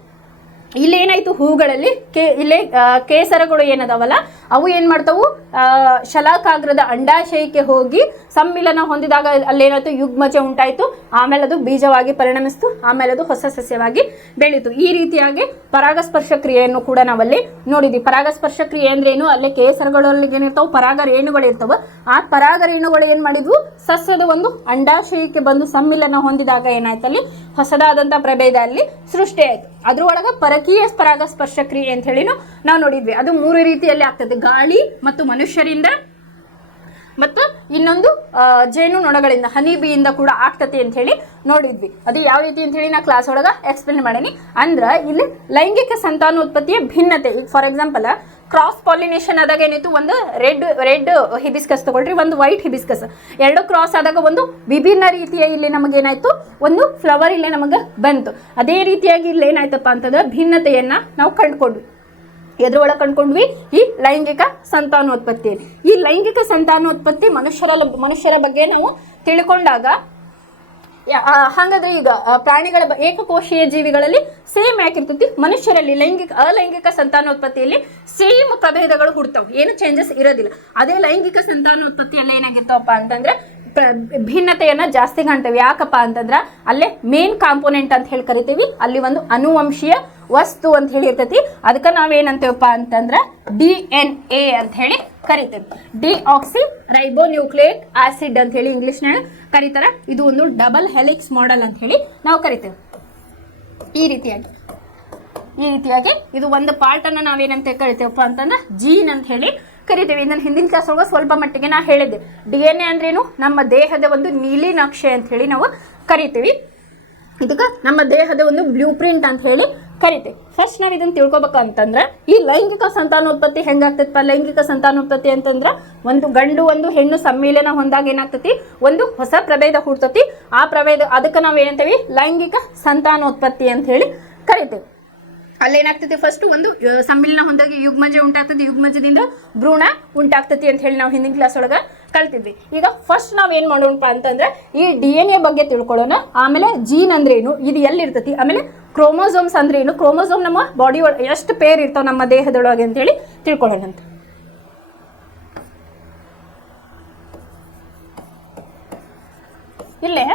ಇಲ್ಲೇನಾಯ್ತು, ಹೂಗಳಲ್ಲಿ ಇಲ್ಲೇ ಕೇಸರಗಳು ಏನದಾವಲ್ಲ ಅವು ಏನ್ ಮಾಡ್ತಾವು, ಶಲಾಕಾಗ್ರದ ಅಂಡಾಶಯಕ್ಕೆ ಹೋಗಿ ಸಮ್ಮಿಲನ ಹೊಂದಿದಾಗ ಅಲ್ಲೇನಾಯ್ತು, ಯುಗ್ಮಜ ಉಂಟಾಯ್ತು. ಆಮೇಲೆ ಅದು ಬೀಜವಾಗಿ ಪರಿಣಮಿಸ್ತು. ಆಮೇಲೆ ಅದು ಹೊಸ ಸಸ್ಯವಾಗಿ ಬೆಳೀತು. ಈ ರೀತಿಯಾಗಿ ಪರಾಗಸ್ಪರ್ಶ ಕ್ರಿಯೆಯನ್ನು ಕೂಡ ನಾವಲ್ಲಿ ನೋಡಿದ್ವಿ. ಪರಾಗಸ್ಪರ್ಶ ಕ್ರಿಯೆ ಅಂದ್ರೆ ಏನು, ಅಲ್ಲೇ ಕೇಸರಗಳಲ್ಲಿ ಏನಿರ್ತಾವ, ಪರಾಗ ರೇಣುಗಳು ಇರ್ತಾವ. ಆ ಪರಾಗ ರೇಣುಗಳು ಏನ್ ಮಾಡಿದ್ವು, ಸಸ್ಯದ ಒಂದು ಅಂಡಾಶಯಕ್ಕೆ ಬಂದು ಸಮ್ಮಿಲನ ಹೊಂದಿದಾಗ ಏನಾಯ್ತಲ್ಲಿ ಹೊಸದಾದಂತ ಪ್ರಭೇದ ಅಲ್ಲಿ ಸೃಷ್ಟಿ ಆಯ್ತು. ಅದ್ರೊಳಗ ಪರಕೀಯ ಪರಾಗಸ್ಪರ್ಶ ಕ್ರಿಯೆ ಅಂತ ಹೇಳಿ ನಾವು ನೋಡಿದ್ವಿ. ಅದು 3 ರೀತಿಯಲ್ಲಿ ಆಗ್ತದೆ, ಗಾಳಿ ಮತ್ತು ಮನುಷ್ಯರಿಂದ ಮತ್ತು ಇನ್ನೊಂದು ಜೇನು ನೊಣಗಳಿಂದ, ಹನಿ ಬೀಯಿಂದ ಕೂಡ ಆಗ್ತದೆ ಅಂತ ಹೇಳಿ ನೋಡಿದ್ವಿ. ಅದು ಯಾವ ರೀತಿ ಅಂತ ಹೇಳಿ ನಾ ಕ್ಲಾಸ್ ಒಳಗ ಎಕ್ಸ್ಪ್ಲೇನ್ ಮಾಡೀನಿ. ಅಂದ್ರೆ ಇಲ್ಲಿ ಲೈಂಗಿಕ ಸಂತಾನೋತ್ಪತ್ತಿಯ ಭಿನ್ನತೆ. ಈಗ ಫಾರ್ ಎಕ್ಸಾಂಪಲ್ ಕ್ರಾಸ್ ಪಾಲಿನೇಷನ್ ಆದಾಗ ಏನಿತ್ತು, ಒಂದು ರೆಡ್ ಹಿಬಿಸ್ಕಸ್ ತಗೊಳ್ರಿ, ಒಂದು ವೈಟ್ ಹಿಬಿಸ್ಕಸ್, ಎರಡು ಕ್ರಾಸ್ ಆದಾಗ ಒಂದು ವಿಭಿನ್ನ ರೀತಿಯ ಇಲ್ಲಿ ನಮಗೇನಾಯ್ತು, ಒಂದು ಫ್ಲವರ್ ಇಲ್ಲೇ ನಮಗೆ ಬಂತು. ಅದೇ ರೀತಿಯಾಗಿ ಇಲ್ಲಿ ಏನಾಯ್ತಪ್ಪ ಅಂತಂದ್ರೆ ಭಿನ್ನತೆಯನ್ನ ನಾವು ಕಂಡುಕೊಂಡ್ವಿ. ಎದ್ರೊಳಗೆ ಕಂಡುಕೊಂಡ್ವಿ, ಈ ಲೈಂಗಿಕ ಸಂತಾನೋತ್ಪತ್ತಿ. ಈ ಲೈಂಗಿಕ ಸಂತಾನೋತ್ಪತ್ತಿ ಮನುಷ್ಯರ ಬಗ್ಗೆ ನಾವು ತಿಳ್ಕೊಂಡಾಗ ಹಾಗಾದ್ರೆ ಈಗ ಪ್ರಾಣಿಗಳ ಏಕಕೋಶೀಯ ಜೀವಿಗಳಲ್ಲಿ ಸೇಮ್ ಯಾಕಿರ್ತೈತಿ, ಮನುಷ್ಯರಲ್ಲಿ ಅಲೈಂಗಿಕ ಸಂತಾನೋತ್ಪತ್ತಿಯಲ್ಲಿ ಸೇಮ್ ಪ್ರಭೇದಗಳು ಹುಡ್ತಾವ, ಏನು ಚೇಂಜಸ್ ಇರೋದಿಲ್ಲ. ಅದೇ ಲೈಂಗಿಕ ಸಂತಾನೋತ್ಪತ್ತಿಯಲ್ಲಿ ಏನಾಗಿರ್ತಾವಪ್ಪ ಅಂತಂದ್ರೆ ಭಿನ್ನತೆಯನ್ನ ಜಾಸ್ತಿ ಕಾಣ್ತೇವೆ. ಯಾಕಪ್ಪ ಅಂತಂದ್ರ ಅಲ್ಲೇ ಮೇನ್ ಕಾಂಪೋನೆಂಟ್ ಅಂತ ಹೇಳಿ ಕರಿತೀವಿ, ಅಲ್ಲಿ ಒಂದು ಅನುವಂಶೀಯ ವಸ್ತು ಅಂತ ಹೇಳಿ ಇರ್ತೈತಿ. ಅದಕ್ಕೆ ನಾವೇನಂತೇವಪ್ಪ ಅಂತಂದ್ರ DNA ಅಂತ ಹೇಳಿ ಕರಿತೇವೆ. ಡಿಆಕ್ಸಿ ರೈಬೋನ್ಯೂಕ್ಲಿಯಿಕ್ ಆಸಿಡ್ ಅಂತ ಹೇಳಿ ಇಂಗ್ಲಿಷ್ನಾಗ ಕರೀತಾರ. ಇದು ಒಂದು ಡಬಲ್ ಹೆಲಿಕ್ಸ್ ಮಾಡೆಲ್ ಅಂತ ಹೇಳಿ ನಾವು ಕರಿತೇವೆ. ಈ ರೀತಿಯಾಗಿ ಇದು ಒಂದು ಪಾರ್ಟ್ ಅನ್ನ ನಾವೇನಂತ ಕರಿತೇವಪ್ಪ ಅಂತಂದ್ರೆ ಜೀನ್ ಅಂತ ಹೇಳಿ ಕರಿತೇವೆ. ಇದನ್ನ ಹಿಂದಿನ ಕ್ಲಾಸ್ ಒಳಗೆ ಸ್ವಲ್ಪ ಮಟ್ಟಿಗೆ ನಾ ಹೇಳಿದ್ದೆ. DNA ಅಂದ್ರೇನು, ನಮ್ಮ ದೇಹದ ಒಂದು ನೀಲಿ ನಕ್ಷೆ ಅಂತ ಹೇಳಿ ನಾವು ಕರಿತೀವಿ. ಇದಕ್ಕೆ ನಮ್ಮ ದೇಹದ ಒಂದು ಬ್ಲೂ ಪ್ರಿಂಟ್ ಅಂತ ಹೇಳಿ ಕರಿತೇವೆ. ಫಸ್ಟ್ ನಾವು ಇದನ್ನ ತಿಳ್ಕೊಬೇಕಂತಂದ್ರೆ ಈ ಲೈಂಗಿಕ ಸಂತಾನೋತ್ಪತ್ತಿ ಹೆಂಗಾಗ್ತೈತಪ್ಪ. ಲೈಂಗಿಕ ಸಂತಾನೋತ್ಪತ್ತಿ ಅಂತಂದ್ರೆ ಒಂದು ಗಂಡು ಒಂದು ಹೆಣ್ಣು ಸಮ್ಮಿಲನ ಹೊಂದಾಗ ಏನಾಗ್ತತಿ, ಒಂದು ಹೊಸ ಪ್ರಭೇದ ಹುಡ್ತತಿ. ಆ ಪ್ರಭೇದ ಅದಕ್ಕೆ ನಾವು ಏನಂತೇವಿ, ಲೈಂಗಿಕ ಸಂತಾನೋತ್ಪತ್ತಿ ಅಂತ ಹೇಳಿ ಕರಿತೇವೆ. ಅಲ್ಲೇನಾಗ್ತೈತಿ, ಫಸ್ಟ್ ಒಂದು ಸಮ್ಮಿಲನ ಹೊಂದಾಗಿ ಯುಗ್ಮಜ ಉಂಟಾಗ್ತದೆ, ಯುಗ್ಮಜದಿಂದ ಭ್ರೂಣ ಉಂಟಾಗ್ತತಿ ಅಂತ ಹೇಳಿ ನಾವು ಹಿಂದಿನ ಕ್ಲಾಸ್ ಒಳಗೆ ಕಲ್ತಿದ್ವಿ. ಈಗ ಫಸ್ಟ್ ನಾವ್ ಏನ್ ಮಾಡೋಣಪ್ಪ ಅಂತಂದ್ರೆ ಈ DNA ಬಗ್ಗೆ ತಿಳ್ಕೊಳ್ಳೋಣ. ಆಮೇಲೆ ಜೀನ್ ಅಂದ್ರೆ ಏನು, ಇದು ಎಲ್ಲಿ ಇರ್ತತಿ, ಆಮೇಲೆ ಕ್ರೋಮೋಸೋಮ್ಸ್ ಅಂದ್ರೆ ಏನು, ಕ್ರೋಮೋಸೋಮ್ ನಮ್ಮ ಬಾಡಿ ಒಳಗೆ ಎಷ್ಟು ಪೇರ್ ಇರ್ತಾವ ನಮ್ಮ ದೇಹದೊಳಗೆ ಅಂತ ಹೇಳಿ ತಿಳ್ಕೊಳ್ಳೋಣ ಅಂತ. ಇಲ್ಲೇ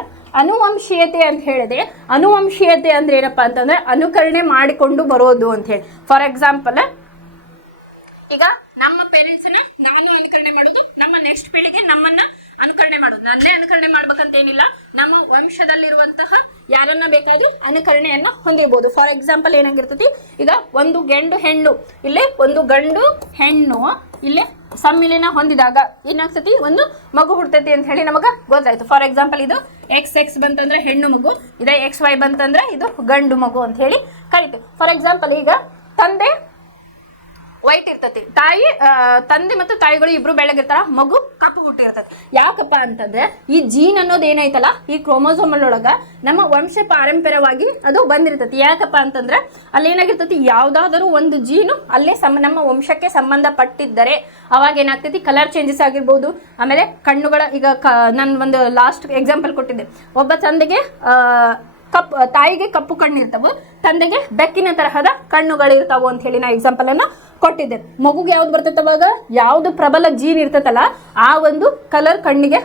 ಅನುವಂಶೀಯತೆ ಅಂತ ಹೇಳಿದೆ. ಅನುವಂಶೀಯತೆ ಅಂದ್ರೆ ಏನಪ್ಪಾ ಅಂತಂದ್ರೆ ಅನುಕರಣೆ ಮಾಡಿಕೊಂಡು ಬರೋದು ಅಂತ ಹೇಳಿ. ಫಾರ್ ಎಕ್ಸಾಂಪಲ್, ಈಗ ನಮ್ಮ ಪೇರೆಂಟ್ಸ್ನ ನಾನು ಅನುಕರಣೆ ಮಾಡೋದು, ನಮ್ಮ ನೆಕ್ಸ್ಟ್ ಪೀಳಿಗೆ ನಮ್ಮನ್ನ ಅನುಕರಣೆ ಮಾಡೋದು. ನನ್ನೇ ಅನುಕರಣೆ ಮಾಡ್ಬೇಕಂತ ಏನಿಲ್ಲ, ನಮ್ಮ ವಂಶದಲ್ಲಿರುವಂತಹ ಯಾರನ್ನ ಬೇಕಾದ್ರೂ ಅನುಕರಣೆಯನ್ನ ಹೊಂದಿರ್ಬೋದು. ಫಾರ್ ಎಕ್ಸಾಂಪಲ್ ಏನಾಗಿರ್ತತಿ, ಈಗ ಒಂದು ಗಂಡು ಹೆಣ್ಣು, ಇಲ್ಲೇ ಒಂದು ಗಂಡು ಹೆಣ್ಣು ಇಲ್ಲೇ ಸಮ್ಮಿಲನ ಹೊಂದಿದಾಗ ಏನಾಗ್ತತಿ, ಒಂದು ಮಗು ಹುಡ್ತೈತಿ ಅಂತ ಹೇಳಿ ನಮಗ ಗೊತ್ತಾಯ್ತು. ಫಾರ್ ಎಕ್ಸಾಂಪಲ್ ಇದು XX ಬಂತಂದ್ರೆ ಹೆಣ್ಣು ಮಗು, ಇದೇ XY ಬಂತಂದ್ರೆ ಇದು ಗಂಡು ಮಗು ಅಂತ ಹೇಳಿ ಕರಿತೀವಿ. ಫಾರ್ ಎಕ್ಸಾಂಪಲ್, ಈಗ ತಂದೆ ವೈಟ್ ಇರ್ತತಿ, ತಂದೆ ಮತ್ತು ತಾಯಿಗಳು ಇಬ್ರು ಬೆಳಗಿರ್ತಾರ, ಮಗು ಕಪ್ಪು ಹುಟ್ಟಿರ್ತತಿ. ಯಾಕಪ್ಪ ಅಂತಂದ್ರೆ ಈ ಜೀನ್ ಅನ್ನೋದು ಏನೈತಲ್ಲ, ಈ ಕ್ರೋಮೋಸೋಮ್ ಒಳಗ ನಮ್ಮ ವಂಶ ಪಾರಂಪರ್ಯವಾಗಿ ಅದು ಬಂದಿರ್ತತಿ. ಯಾಕಪ್ಪ ಅಂತಂದ್ರೆ ಅಲ್ಲಿ ಏನಾಗಿರ್ತತಿ, ಯಾವ್ದಾದ್ರು ಒಂದು ಜೀನು ಅಲ್ಲೇ ನಮ್ಮ ವಂಶಕ್ಕೆ ಸಂಬಂಧಪಟ್ಟಿದ್ದರೆ ಅವಾಗ ಏನಾಗ್ತೈತಿ, ಕಲರ್ ಚೇಂಜಸ್ ಆಗಿರ್ಬೋದು. ಆಮೇಲೆ ಕಣ್ಣುಗಳ, ಈಗ ನಾನು ಒಂದು ಲಾಸ್ಟ್ ಎಕ್ಸಾಂಪಲ್ ಕೊಟ್ಟಿದ್ದೆ, ಒಬ್ಬ ತಂದೆಗೆ ತಾಯಿಗೆ ಕಪ್ಪು ಕಣ್ಣಿರ್ತಾವು, ತಂದೆಗೆ ಬೆಕ್ಕಿನ ತರಹದ ಕಣ್ಣುಗಳಿರ್ತಾವು ಅಂತ ಹೇಳಿ ನಾ ಎಕ್ಸಾಂಪಲ್ ಅನ್ನ ಕೊಟ್ಟಿದ್ದೆ. ಮಗುಗೆ ಯಾವ್ದು ಬರ್ತೈತೆ, ಅವಾಗ ಯಾವ್ದು ಪ್ರಬಲ ಜೀನ್ ಇರ್ತೈತಲ್ಲ ಆ ಒಂದು ಕಲರ್ ಕಣ್ಣಿಗೆ,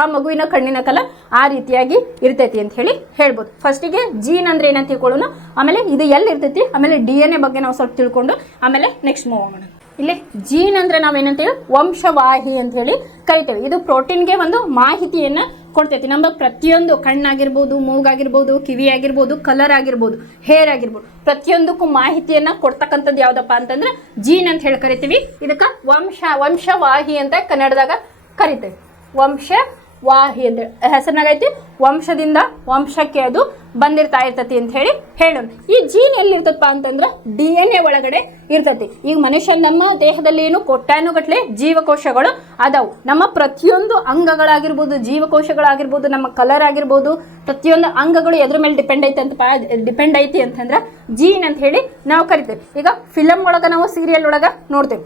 ಆ ಮಗುವಿನ ಕಣ್ಣಿನ ಕಲರ್ ಆ ರೀತಿಯಾಗಿ ಇರ್ತೈತಿ ಅಂತ ಹೇಳಿ ಹೇಳ್ಬೋದು. ಫಸ್ಟಿಗೆ ಜೀನ್ ಅಂದ್ರೆ ಏನಂತ ತಿಳ್ಕೊಳ್ಳೋಣ, ಆಮೇಲೆ ಇದು ಎಲ್ಲಿ ಇರ್ತೈತಿ, ಆಮೇಲೆ DNA ಬಗ್ಗೆ ನಾವು ಸ್ವಲ್ಪ ತಿಳ್ಕೊಂಡು ಆಮೇಲೆ ನೆಕ್ಸ್ಟ್ ಮೂವ್ ಮಾಡೋಣ. ಇಲ್ಲಿ ಜೀನ್ ಅಂದ್ರೆ ನಾವೇನಂತೇಳಿ ವಂಶವಾಹಿ ಅಂತ ಹೇಳಿ ಕರಿತೇವೆ. ಇದು ಪ್ರೋಟೀನ್ಗೆ ಒಂದು ಮಾಹಿತಿಯನ್ನ ಕೊಡ್ತೈತಿ. ನಮ್ಮ ಪ್ರತಿಯೊಂದು ಕಣ್ಣಾಗಿರ್ಬೋದು, ಮೂಗಾಗಿರ್ಬೋದು, ಕಿವಿ ಆಗಿರ್ಬೋದು, ಕಲರ್ ಆಗಿರ್ಬೋದು, ಹೇರ್ ಆಗಿರ್ಬೋದು, ಪ್ರತಿಯೊಂದಕ್ಕೂ ಮಾಹಿತಿಯನ್ನ ಕೊಡ್ತಕ್ಕಂಥದ್ದು ಯಾವ್ದಪ್ಪ ಅಂತಂದ್ರೆ ಜೀನ್ ಅಂತ ಹೇಳಿ ಕರಿತೀವಿ. ಇದಕ್ಕೆ ವಂಶವಾಹಿ ಅಂತ ಕನ್ನಡದಾಗ ಕರಿತೇವೆ. ವಂಶವಾಹಿ ಅಂತ ಹೆಸರಿನಾಗೈತಿ, ವಂಶದಿಂದ ವಂಶಕ್ಕೆ ಅದು ಬಂದಿರ್ತಾ ಇರ್ತತಿ ಅಂತ ಹೇಳಿ ಹೇಳೋಣ. ಈ ಜೀನ್ ಎಲ್ಲಿ ಇರ್ತಪ್ಪ ಅಂತಂದ್ರೆ DNA ಒಳಗಡೆ ಇರ್ತತಿ. ಈಗ ಮನುಷ್ಯ ನಮ್ಮ ದೇಹದಲ್ಲಿ ಏನು ಕೋಟ್ಯಾನುಗಟ್ಲೆ ಜೀವಕೋಶಗಳು ಅದಾವು. ನಮ್ಮ ಪ್ರತಿಯೊಂದು ಅಂಗಗಳಾಗಿರ್ಬೋದು, ಜೀವಕೋಶಗಳಾಗಿರ್ಬೋದು, ನಮ್ಮ ಕಲರ್ ಆಗಿರ್ಬೋದು, ಪ್ರತಿಯೊಂದು ಅಂಗಗಳು ಎದ್ರ ಮೇಲೆ ಡಿಪೆಂಡ್ ಐತಿ ಅಂತಂದ್ರೆ ಜೀನ್ ಅಂತ ಹೇಳಿ ನಾವು ಕರಿತೇವೆ. ಈಗ ಫಿಲಮ್ ಒಳಗ ನಾವು ಸೀರಿಯಲ್ ಒಳಗ ನೋಡ್ತೇವೆ,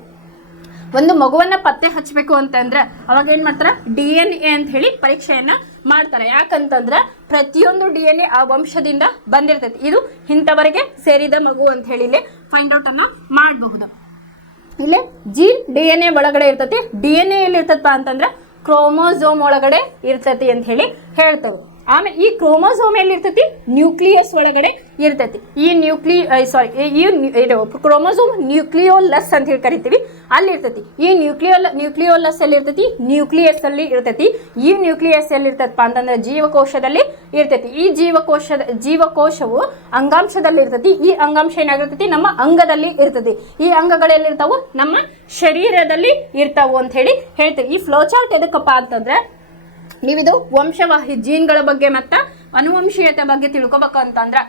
ಒಂದು ಮಗುವನ್ನ ಪತ್ತೆ ಹಚ್ಚಬೇಕು ಅಂತಂದ್ರೆ ಅವಾಗ ಏನ್ ಮಾಡ್ತಾರ, DNA ಅಂತ ಹೇಳಿ ಪರೀಕ್ಷೆಯನ್ನ ಮಾಡ್ತಾರೆ. ಯಾಕಂತಂದ್ರೆ ಪ್ರತಿಯೊಂದು DNA ಆ ವಂಶದಿಂದ ಬಂದಿರ್ತೈತಿ. ಇದು ಇಂಥವರೆಗೆ ಸೇರಿದ ಮಗು ಅಂತ ಹೇಳಿ ಇಲ್ಲಿ ಫೈಂಡ್ ಔಟ್ ಅನ್ನ ಮಾಡಬಹುದು. ಇಲ್ಲೇ ಜೀನ್ DNA ಒಳಗಡೆ ಇರ್ತೈತಿ. DNA ಎಲ್ಲಿ ಇರ್ತಪ್ಪ ಅಂತಂದ್ರೆ ಕ್ರೋಮೋಸೋಮ್ ಒಳಗಡೆ ಇರ್ತೈತಿ ಅಂತ ಹೇಳಿ ಹೇಳ್ತೇವೆ. ಆಮೇಲೆ ಈ ಕ್ರೋಮೋಸೋಮ್ ಎಲ್ಲಿ ಇರ್ತೈತಿ, ನ್ಯೂಕ್ಲಿಯಸ್ ಒಳಗಡೆ ಇರ್ತೈತಿ. ಈ ಕ್ರೋಮೋಸೋಮ್ ನ್ಯೂಕ್ಲಿಯೋಲಸ್ ಅಂತ ಹೇಳಿ ಕರಿತೀವಿ, ಅಲ್ಲಿ ಇರ್ತೈತಿ. ಈ ನ್ಯೂಕ್ಲಿಯೋಲಸ್ ಎಲ್ಲಿ ಇರ್ತೈತಿ, ನ್ಯೂಕ್ಲಿಯಸ್ ಅಲ್ಲಿ ಇರ್ತೈತಿ. ಈ ನ್ಯೂಕ್ಲಿಯಸ್ ಎಲ್ಲಿ ಇರ್ತೈತಪ್ಪ ಅಂತಂದ್ರೆ ಜೀವಕೋಶದಲ್ಲಿ ಇರ್ತೈತಿ. ಈ ಜೀವಕೋಶವು ಅಂಗಾಂಶದಲ್ಲಿ ಇರ್ತೈತಿ. ಈ ಅಂಗಾಂಶ ಏನಾಗಿರ್ತೈತಿ, ನಮ್ಮ ಅಂಗದಲ್ಲಿ ಇರ್ತೈತಿ. ಈ ಅಂಗಗಳು ಎಲ್ಲಿರ್ತಾವು, ನಮ್ಮ ಶರೀರದಲ್ಲಿ ಇರ್ತಾವು ಅಂತ ಹೇಳಿ ಹೇಳ್ತೀವಿ. ಈ ಫ್ಲೋ ಚಾರ್ಟ್ ಎದಕ್ಕಪ್ಪ ಅಂತಂದ್ರೆ ನೀವಿದು ವಂಶವಾಹಿ ಜೀನ್ಗಳ ಬಗ್ಗೆ ಮತ್ತು ಅನುವಂಶೀಯತೆ ಬಗ್ಗೆ ತಿಳ್ಕೊಬೇಕು ಅಂತಂದ್ರೆ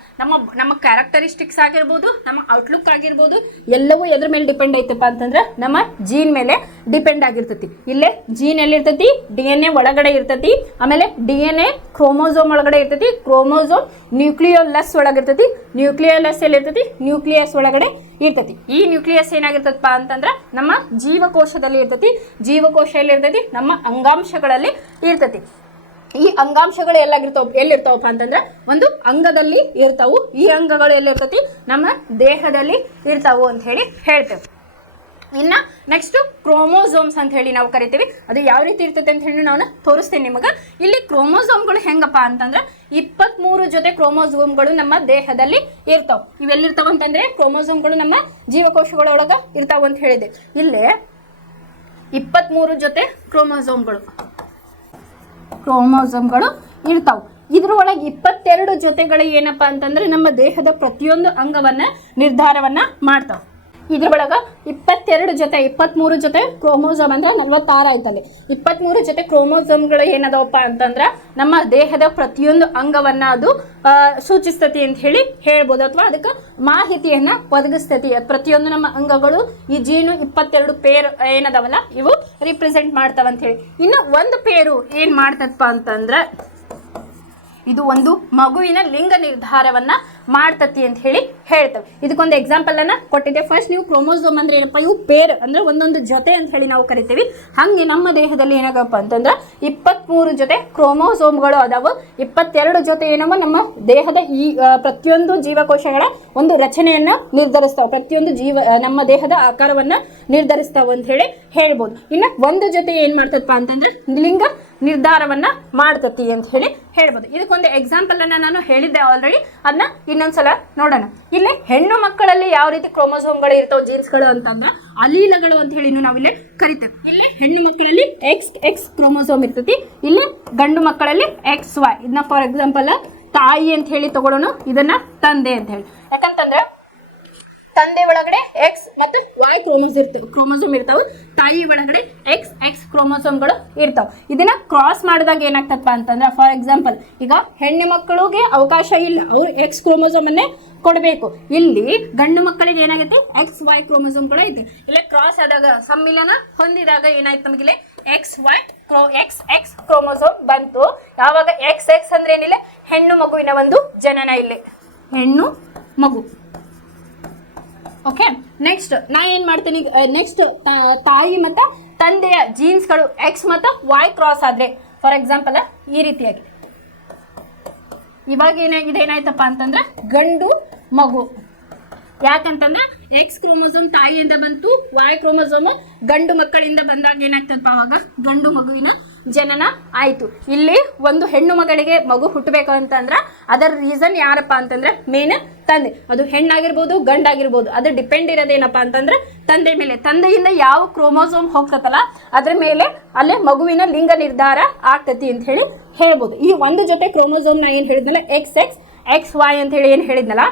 ನಮ್ಮ ಕ್ಯಾರೆಕ್ಟರಿಸ್ಟಿಕ್ಸ್ ಆಗಿರ್ಬೋದು, ನಮ್ಮ ಔಟ್ಲುಕ್ ಆಗಿರ್ಬೋದು, ಎಲ್ಲವೂ ಎದ್ರ ಮೇಲೆ ಡಿಪೆಂಡ್ ಐತಪ್ಪ ಅಂತಂದ್ರೆ ನಮ್ಮ ಜೀನ್ ಮೇಲೆ ಡಿಪೆಂಡ್ ಆಗಿರ್ತೈತಿ. ಇಲ್ಲೇ ಜೀನ್ ಎಲ್ಲಿರ್ತೈತಿ, DNA ಒಳಗಡೆ ಇರ್ತೈತಿ. ಆಮೇಲೆ DNA ಕ್ರೋಮೋಸೋಮ್ ಒಳಗಡೆ ಇರ್ತೈತಿ. ಕ್ರೋಮೋಸೋಮ್ ನ್ಯೂಕ್ಲಿಯೋಲಸ್ ಒಳಗಿರ್ತೈತಿ. ನ್ಯೂಕ್ಲಿಯೋಲಸ್ ಎಲ್ಲಿರ್ತೈತಿ, ನ್ಯೂಕ್ಲಿಯಸ್ ಒಳಗಡೆ ಇರ್ತೈತಿ. ಈ ನ್ಯೂಕ್ಲಿಯಸ್ ಏನಾಗಿರ್ತದಪ್ಪ ಅಂತಂದ್ರೆ ನಮ್ಮ ಜೀವಕೋಶದಲ್ಲಿ ಇರ್ತೈತಿ. ಜೀವಕೋಶ ಎಲ್ಲಿರ್ತೈತಿ, ನಮ್ಮ ಅಂಗಾಂಶಗಳಲ್ಲಿ ಇರ್ತೈತಿ. ಈ ಅಂಗಾಂಶಗಳು ಎಲ್ಲಿರ್ತಾವಪ್ಪ ಅಂತಂದ್ರೆ ಒಂದು ಅಂಗದಲ್ಲಿ ಇರ್ತಾವು. ಈ ಅಂಗಗಳು ಎಲ್ಲಿರ್ತೈತಿ, ನಮ್ಮ ದೇಹದಲ್ಲಿ ಇರ್ತಾವು ಅಂತ ಹೇಳಿ ಹೇಳ್ತೇವೆ. ಇನ್ನ ನೆಕ್ಸ್ಟ್ ಕ್ರೋಮೋಸೋಮ್ಸ್ ಅಂತ ಹೇಳಿ ನಾವು ಕರಿತೀವಿ. ಅದು ಯಾವ ರೀತಿ ಇರ್ತೈತೆ ಅಂತ ಹೇಳಿ ನಾನು ತೋರಿಸ್ತೀನಿ ನಿಮಗೆ. ಇಲ್ಲಿ ಕ್ರೋಮೋಸೋಮ್ಗಳು ಹೆಂಗಪ್ಪ ಅಂತಂದ್ರೆ 23 ಜೊತೆ ಕ್ರೋಮೋಸೋಮ್ಗಳು ನಮ್ಮ ದೇಹದಲ್ಲಿ ಇರ್ತಾವ. ಇವೆಲ್ಲಿರ್ತಾವ ಅಂತಂದ್ರೆ ಕ್ರೋಮೋಸೋಮ್ಗಳು ನಮ್ಮ ಜೀವಕೋಶಗಳೊಳಗ ಇರ್ತಾವ ಅಂತ ಹೇಳಿದೆ. ಇಲ್ಲೇ 23 ಜೊತೆ ಕ್ರೋಮೋಸೋಮ್ಗಳು ಇರ್ತಾವ. ಇದ್ರೊಳಗೆ 22 ಜೊತೆಗಳು ಏನಪ್ಪಾ ಅಂತಂದ್ರೆ ನಮ್ಮ ದೇಹದ ಪ್ರತಿಯೊಂದು ಅಂಗವನ್ನ ನಿರ್ಧಾರವನ್ನ ಮಾಡ್ತಾವ. ಇದ್ರೊಳಗ 23 ಜೊತೆ ಕ್ರೋಮೋಸೋಮ್ ಅಂದ್ರೆ 46 ಆಯ್ತಲ್ಲಿ. 23 ಜೊತೆ ಕ್ರೋಮೋಸೋಮ್ಗಳು ಏನದವಪ್ಪ ಅಂತಂದ್ರ ನಮ್ಮ ದೇಹದ ಪ್ರತಿಯೊಂದು ಅಂಗವನ್ನ ಅದು ಸೂಚಿಸ್ತತಿ ಅಂತ ಹೇಳಿ ಹೇಳ್ಬೋದು, ಅಥವಾ ಅದಕ್ಕೆ ಮಾಹಿತಿಯನ್ನ ಒದಗಿಸ್ತತಿ. ಪ್ರತಿಯೊಂದು ನಮ್ಮ ಅಂಗಗಳು ಈ ಜೀನು 22 ಪೇರ್ ಏನದವಲ್ಲ ಇವು ರಿಪ್ರೆಸೆಂಟ್ ಮಾಡ್ತಾವ ಅಂತ ಹೇಳಿ. ಇನ್ನು ಒಂದು ಪೇರು ಏನ್ ಮಾಡ್ತದಪ್ಪ ಅಂತಂದ್ರ ಇದು ಒಂದು ಮಗುವಿನ ಲಿಂಗ ನಿರ್ಧಾರವನ್ನ ಮಾಡ್ತತಿ ಅಂತ ಹೇಳಿ ಹೇಳ್ತೇವೆ. ಇದಕ್ಕೊಂದು ಎಕ್ಸಾಂಪಲ್ ಅನ್ನ ಕೊಟ್ಟಿದ್ದೆ. ಫಸ್ಟ್ ನೀವು ಕ್ರೋಮೋಸೋಮ್ ಅಂದ್ರೆ ಏನಪ್ಪ, ಇವು ಪೇರ್ ಅಂದ್ರೆ ಒಂದೊಂದು ಜೊತೆ ಅಂತ ಹೇಳಿ ನಾವು ಕರಿತೀವಿ. ಹಂಗೆ ನಮ್ಮ ದೇಹದಲ್ಲಿ ಏನಾಗಪ್ಪ ಅಂತಂದ್ರೆ 23 ಜೊತೆ ಕ್ರೋಮೋಸೋಮ್ಗಳು ಅದಾವು. 22 ಜೊತೆ ಏನವ ನಮ್ಮ ದೇಹದ ಈ ಪ್ರತಿಯೊಂದು ಜೀವಕೋಶಗಳ ಒಂದು ರಚನೆಯನ್ನ ನಿರ್ಧರಿಸ್ತಾವ. ಪ್ರತಿಯೊಂದು ನಮ್ಮ ದೇಹದ ಆಕಾರವನ್ನ ನಿರ್ಧರಿಸ್ತಾವ ಅಂತ ಹೇಳಿ ಹೇಳ್ಬೋದು. ಇನ್ನು ಒಂದು ಜೊತೆ ಏನ್ ಮಾಡ್ತದಪ್ಪ ಅಂತಂದ್ರೆ ಲಿಂಗ ನಿರ್ಧಾರವನ್ನ ಮಾಡ್ತತಿ ಅಂತ ಹೇಳಿ ಹೇಳ್ಬೋದು. ಇದಕ್ಕೊಂದು ಎಕ್ಸಾಂಪಲ್ ಅನ್ನ ನಾನು ಹೇಳಿದ್ದೆ ಆಲ್ರೆಡಿ, ಅದನ್ನ ಇನ್ನೊಂದ್ಸಲ ನೋಡೋಣ. ಇಲ್ಲಿ ಹೆಣ್ಣು ಮಕ್ಕಳಲ್ಲಿ ಯಾವ ರೀತಿ ಕ್ರೋಮೋಸೋಮ್ಗಳು ಇರ್ತಾವೆ ಜೀನ್ಸ್ಗಳು ಅಂತಂದ್ರೆ ಅಲೀಲಗಳು ಅಂತ ಹೇಳಿ ನಾವಿಲ್ಲಿ ಕರಿತೇವೆ. ಇಲ್ಲಿ ಹೆಣ್ಣು ಮಕ್ಕಳಲ್ಲಿ XX ಕ್ರೋಮೋಸೋಮ್ ಇರ್ತತಿ, ಇಲ್ಲಿ ಗಂಡು ಮಕ್ಕಳಲ್ಲಿ XY. ಇದನ್ನ ಫಾರ್ ಎಕ್ಸಾಂಪಲ್ ತಾಯಿ ಅಂತ ಹೇಳಿ ತಗೊಳ್ಳೋಣ, ಇದನ್ನ ತಂದೆ ಅಂತ ಹೇಳಿ. ಯಾಕಂತಂದ್ರೆ ತಂದೆ ಒಳಗಡೆ X ಮತ್ತು Y ಕ್ರೋಮೋಸೋಮ್ ಇರ್ತಾವೆ, ತಾಯಿ ಒಳಗಡೆ XX ಕ್ರೋಮೋಸೋಮ್ಗಳು ಇರ್ತಾವೆ. ಇದನ್ನ ಕ್ರಾಸ್ ಮಾಡಿದಾಗ ಏನಾಗ್ತಪ್ಪ ಅಂತಂದ್ರೆ ಫಾರ್ ಎಕ್ಸಾಂಪಲ್ ಈಗ ಹೆಣ್ಣು ಮಕ್ಕಳಿಗೆ ಅವಕಾಶ ಇಲ್ಲ, ಅವ್ರು X ಕ್ರೋಮೋಸೋಮ್ ಅನ್ನೇ ಕೊಡಬೇಕು. ಇಲ್ಲಿ ಗಂಡು ಮಕ್ಕಳಿಗೆ ಏನಾಗುತ್ತೆ XY ಕ್ರೋಮೋಸೋಮ್ ಕೂಡ ಐತೆ. ಇಲ್ಲಿ ಕ್ರಾಸ್ ಆದಾಗ ಸಮ್ಮಿಲನ ಹೊಂದಿದಾಗ ಏನಾಯ್ತು ನಮಗಿಲ್ಲಿ XX ಕ್ರೋಮೋಸೋಮ್ ಬಂತು. ಯಾವಾಗ XX ಅಂದ್ರೆ ಏನಿಲ್ಲ ಹೆಣ್ಣು ಮಗುವಿನ ಒಂದು ಜನನ, ಇಲ್ಲಿ ಹೆಣ್ಣು ಮಗು. ಓಕೆ, ನೆಕ್ಸ್ಟ್ ನಾ ಏನ್ ಮಾಡ್ತೀನಿ, ನೆಕ್ಸ್ಟ್ ತಾಯಿ ಮತ್ತೆ ತಂದೆಯ ಜೀನ್ಸ್ಗಳು X ಮತ್ತು Y ಕ್ರಾಸ್ ಆದ್ರೆ ಫಾರ್ ಎಕ್ಸಾಂಪಲ್ ಈ ರೀತಿಯಾಗಿ ಇವಾಗ ಏನಾಯ್ತಪ್ಪ ಅಂತಂದ್ರೆ ಗಂಡು ಮಗು. ಯಾಕಂತಂದ್ರೆ X ಕ್ರೋಮೋಸೋಮ್ ತಾಯಿಯಿಂದ ಬಂತು, Y ಕ್ರೋಮೋಸೋಮ್ ಗಂಡು ಮಕ್ಕಳಿಂದ ಬಂದಾಗ ಏನಾಗ್ತದಪ್ಪ ಅವಾಗ ಗಂಡು ಮಗುವಿನ ಜನನ ಆಯ್ತು. ಇಲ್ಲಿ ಒಂದು ಹೆಣ್ಣು ಮಗಳಿಗೆ ಮಗು ಹುಟ್ಟಬೇಕು ಅಂತಂದ್ರೆ ಅದರ ರೀಸನ್ ಯಾರಪ್ಪ ಅಂತಂದ್ರೆ ಮೇನ್ ತಂದೆ. ಅದು ಹೆಣ್ಣಾಗಿರ್ಬೋದು ಗಂಡಾಗಿರ್ಬೋದು, ಅದು ಡಿಪೆಂಡ್ ಇರೋದೇನಪ್ಪ ಅಂತಂದ್ರೆ ತಂದೆ ಮೇಲೆ. ತಂದೆಯಿಂದ ಯಾವ ಕ್ರೋಮೋಸೋಮ್ ಹೋಗ್ತತಲ್ಲ ಅದ್ರ ಮೇಲೆ ಅಲ್ಲೇ ಮಗುವಿನ ಲಿಂಗ ನಿರ್ಧಾರ ಆಗ್ತತಿ ಅಂತ ಹೇಳಿ ಹೇಳ್ಬೋದು. ಈ ಒಂದು ಜೊತೆ ಕ್ರೋಮೋಸೋಮ್ ನಾ ಏನ್ ಹೇಳಿದ್ನಲ್ಲ XX XY ಅಂತ ಹೇಳಿ ಏನ್ ಹೇಳಿದ್ನಲ್ಲ,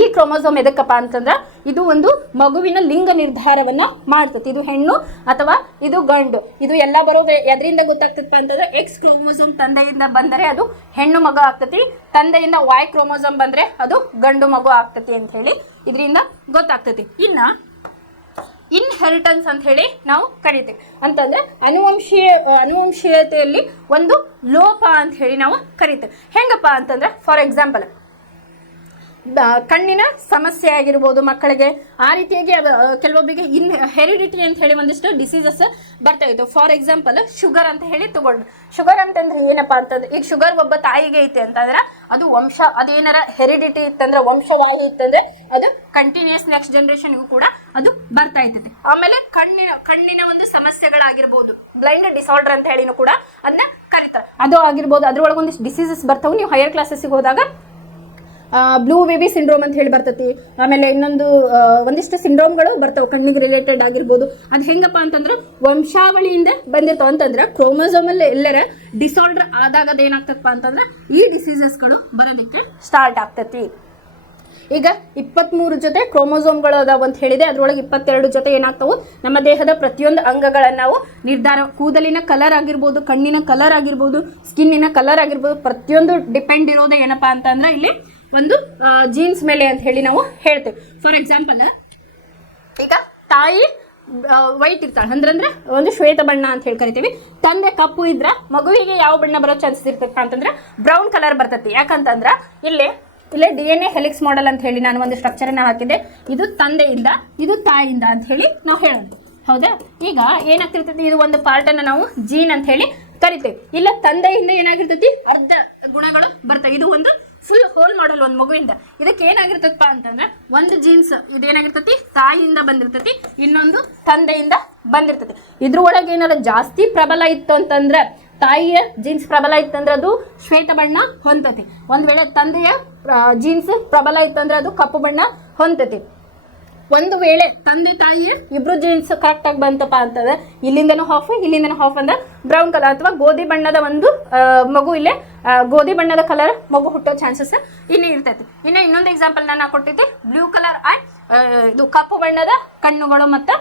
ಈ ಕ್ರೋಮೋಸೋಮ್ ಎದಕ್ಕಪ್ಪ ಅಂತಂದ್ರೆ ಇದು ಒಂದು ಮಗುವಿನ ಲಿಂಗ ನಿರ್ಧಾರವನ್ನ ಮಾಡ್ತತಿ. ಇದು ಹೆಣ್ಣು ಅಥವಾ ಇದು ಗಂಡು, ಇದು ಎಲ್ಲ ಬರೋದು ಎದರಿಂದ ಗೊತ್ತಾಗ್ತದಪ್ಪ ಅಂತಂದ್ರೆ X ಕ್ರೋಮೋಸೋಮ್ ತಂದೆಯಿಂದ ಬಂದರೆ ಅದು ಹೆಣ್ಣು ಮಗು ಆಗ್ತತಿ, ತಂದೆಯಿಂದ Y ಕ್ರೋಮೋಸೋಮ್ ಬಂದ್ರೆ ಅದು ಗಂಡು ಮಗು ಆಗ್ತತಿ ಅಂತ ಹೇಳಿ ಇದರಿಂದ ಗೊತ್ತಾಗ್ತತಿ. ಇನ್ನ ಇನ್ಹೆರಿಟನ್ಸ್ ಅಂತ ಹೇಳಿ ನಾವು ಕರಿತೀವಿ. ಅಂತಂದ್ರೆ ಅನುವಂಶೀಯತೆಯಲ್ಲಿ ಒಂದು ಲೋಪ ಅಂತ ಹೇಳಿ ನಾವು ಕರಿತೇವೆ. ಹೆಂಗಪ್ಪ ಅಂತಂದ್ರೆ ಫಾರ್ ಎಕ್ಸಾಂಪಲ್ ಕಣ್ಣಿನ ಸಮಸ್ಯೆ ಆಗಿರ್ಬೋದು ಮಕ್ಕಳಿಗೆ, ಆ ರೀತಿಯಾಗಿ ಅದು ಕೆಲವೊಬ್ಬರಿಗೆ ಹೆರಿಡಿಟಿ ಅಂತ ಹೇಳಿ ಒಂದಿಷ್ಟು ಡಿಸೀಸಸ್ ಬರ್ತಾ ಇತ್ತು. ಫಾರ್ ಎಕ್ಸಾಂಪಲ್ ಶುಗರ್ ಅಂತ ಹೇಳಿ ತಗೊಂಡು, ಶುಗರ್ ಅಂತಂದ್ರೆ ಏನಪ್ಪಾ ಅಂತಂದ್ರೆ ಈಗ ಶುಗರ್ ಒಬ್ಬ ತಾಯಿಗೆ ಐತೆ ಅಂತಂದ್ರೆ ಅದು ಅದೇನಾರ ಹೆರಿಡಿಟಿ ಇತ್ತಂದ್ರೆ ವಂಶವಾಹಿ ಇತ್ತಂದ್ರೆ ಅದು ಕಂಟಿನ್ಯೂಸ್ ನೆಕ್ಸ್ಟ್ ಜನರೇಷನ್ಗೂ ಕೂಡ ಅದು ಬರ್ತಾ ಇರ್ತದೆ. ಆಮೇಲೆ ಕಣ್ಣಿನ ಒಂದು ಸಮಸ್ಯೆಗಳಾಗಿರ್ಬೋದು, ಬ್ಲೈಂಡ್ ಡಿಸಾರ್ಡರ್ ಅಂತ ಹೇಳಿನೂ ಕೂಡ ಅದನ್ನ ಕರೀತಾರೆ, ಅದು ಆಗಿರ್ಬೋದು. ಅದ್ರೊಳಗೆ ಒಂದಿಷ್ಟು ಡಿಸೀಸಸ್ ಬರ್ತಾವೆ. ನೀವು ಹೈಯರ್ ಕ್ಲಾಸಸ್ಸಿಗೆ ಹೋದಾಗ ಬ್ಲೂ ಬೇಬಿ ಸಿಂಡ್ರೋಮ್ ಅಂತ ಹೇಳಿ ಬರ್ತತಿ. ಆಮೇಲೆ ಇನ್ನೊಂದು ಒಂದಿಷ್ಟು ಸಿಂಡ್ರೋಮ್ಗಳು ಬರ್ತಾವೆ ಕಣ್ಣಿಗೆ ರಿಲೇಟೆಡ್ ಆಗಿರ್ಬೋದು. ಅದು ಹೆಂಗಪ್ಪ ಅಂತಂದ್ರೆ ವಂಶಾವಳಿಯಿಂದ ಬಂದಿರ್ತಾವ. ಅಂತಂದ್ರೆ ಕ್ರೋಮೋಸೋಮಲ್ಲಿ ಎಲ್ಲರ ಡಿಸಾರ್ಡರ್ ಆದಾಗ ಅದೇನಾಗ್ತದಪ್ಪ ಅಂತಂದ್ರೆ ಈ ಡಿಸೀಸಸ್ಗಳು ಬರೋದಕ್ಕೆ ಸ್ಟಾರ್ಟ್ ಆಗ್ತತಿ. ಈಗ 23 ಜೊತೆ ಕ್ರೋಮೋಸೋಮ್ಗಳು ಅದಾವ ಅಂತ ಹೇಳಿದೆ, ಅದ್ರೊಳಗೆ 22 ಜೊತೆ ಏನಾಗ್ತಾವು ನಮ್ಮ ದೇಹದ ಪ್ರತಿಯೊಂದು ಅಂಗಗಳನ್ನು ನಾವು ನಿರ್ಧಾರ, ಕೂದಲಿನ ಕಲರ್ ಆಗಿರ್ಬೋದು, ಕಣ್ಣಿನ ಕಲರ್ ಆಗಿರ್ಬೋದು, ಸ್ಕಿನ್ನಿನ ಕಲರ್ ಆಗಿರ್ಬೋದು, ಪ್ರತಿಯೊಂದು ಡಿಪೆಂಡ್ ಇರೋದು ಏನಪ್ಪಾ ಅಂತಂದ್ರೆ ಇಲ್ಲಿ ಒಂದು ಜೀನ್ಸ್ ಮೇಲೆ ಅಂತ ಹೇಳಿ ನಾವು ಹೇಳ್ತೇವೆ. ಫಾರ್ ಎಕ್ಸಾಂಪಲ್ ಈಗ ತಾಯಿ ವೈಟ್ ಇರ್ತಾಳೆ ಅಂದ್ರೆ ಒಂದು ಶ್ವೇತ ಬಣ್ಣ ಅಂತ ಹೇಳಿ ಕರಿತೀವಿ. ತಂದೆ ಕಪ್ಪು ಇದ್ರ ಮಗುವಿಗೆ ಯಾವ ಬಣ್ಣ ಬರೋ ಚಾನ್ಸಸ್ ಇರ್ತೈತ ಅಂತಂದ್ರೆ ಬ್ರೌನ್ ಕಲರ್ ಬರ್ತೈತಿ. ಯಾಕಂತಂದ್ರೆ ಇಲ್ಲೇ DNA ಹೆಲಿಕ್ಸ್ ಮಾಡೆಲ್ ಅಂತ ಹೇಳಿ ನಾನು ಒಂದು ಸ್ಟ್ರಕ್ಚರನ್ನ ಹಾಕಿದ್ದೆ. ಇದು ತಂದೆಯಿಂದ, ಇದು ತಾಯಿಯಿಂದ ಅಂತ ಹೇಳಿ ನಾವು ಹೇಳೋಣ, ಹೌದಾ? ಈಗ ಏನಾಗ್ತಿರ್ತೈತಿ, ಇದು ಒಂದು ಪಾರ್ಟನ್ನು ನಾವು ಜೀನ್ ಅಂತ ಹೇಳಿ ಕರಿತೇವೆ. ಇಲ್ಲ ತಂದೆಯಿಂದ ಏನಾಗಿರ್ತೈತಿ ಅರ್ಧ ಗುಣಗಳು ಬರ್ತವೆ. ಇದು ಒಂದು ಫುಲ್ ಹೋಲ್ ಮಾಡಲ್ ಒಂದು ಮಗುವಿಂದ. ಇದಕ್ಕೆ ಏನಾಗಿರ್ತದಪ್ಪ ಅಂತಂದ್ರೆ ಒಂದು ಜೀನ್ಸ್ ಇದೇನಾಗಿರ್ತತಿ ತಾಯಿಯಿಂದ ಬಂದಿರ್ತತಿ, ಇನ್ನೊಂದು ತಂದೆಯಿಂದ ಬಂದಿರ್ತತಿ. ಇದ್ರೊಳಗೆ ಏನಾರ ಜಾಸ್ತಿ ಪ್ರಬಲ ಇತ್ತು ಅಂತಂದ್ರೆ, ತಾಯಿಯ ಜೀನ್ಸ್ ಪ್ರಬಲ ಇತ್ತಂದ್ರೆ ಅದು ಶ್ವೇತ ಬಣ್ಣ ಹೊಂದತಿ. ಒಂದ್ ವೇಳೆ ತಂದೆಯ ಜೀನ್ಸ್ ಪ್ರಬಲ ಇತ್ತಂದ್ರೆ ಅದು ಕಪ್ಪು ಬಣ್ಣ ಹೊಂದತಿ. ಒಂದು ವೇಳೆ ತಂದೆ ತಾಯಿಯ ಇಬ್ರು ಜೀನ್ಸ್ ಕರೆಕ್ಟ್ ಆಗಿ ಬಂತಪ್ಪ ಅಂತಂದ್ರೆ ಇಲ್ಲಿಂದನೂ ಹಾಫ್ ಅಂದ್ರೆ ಬ್ರೌನ್ ಕಲರ್ ಅಥವಾ ಗೋಧಿ ಬಣ್ಣದ ಒಂದು ಮಗು, ಇಲ್ಲೇ ಗೋಧಿ ಬಣ್ಣದ ಕಲರ್ ಮಗು ಹುಟ್ಟೋ ಚಾನ್ಸಸ್ ಇನ್ನೂ ಇರ್ತೈತಿ. ಇನ್ನೊಂದು ಎಕ್ಸಾಂಪಲ್ ನಾನು ಕೊಟ್ಟಿದ್ದೆ, ಬ್ಲೂ ಕಲರ್ ಇದು ಕಪ್ಪು ಬಣ್ಣದ ಕಣ್ಣುಗಳು ಮತ್ತು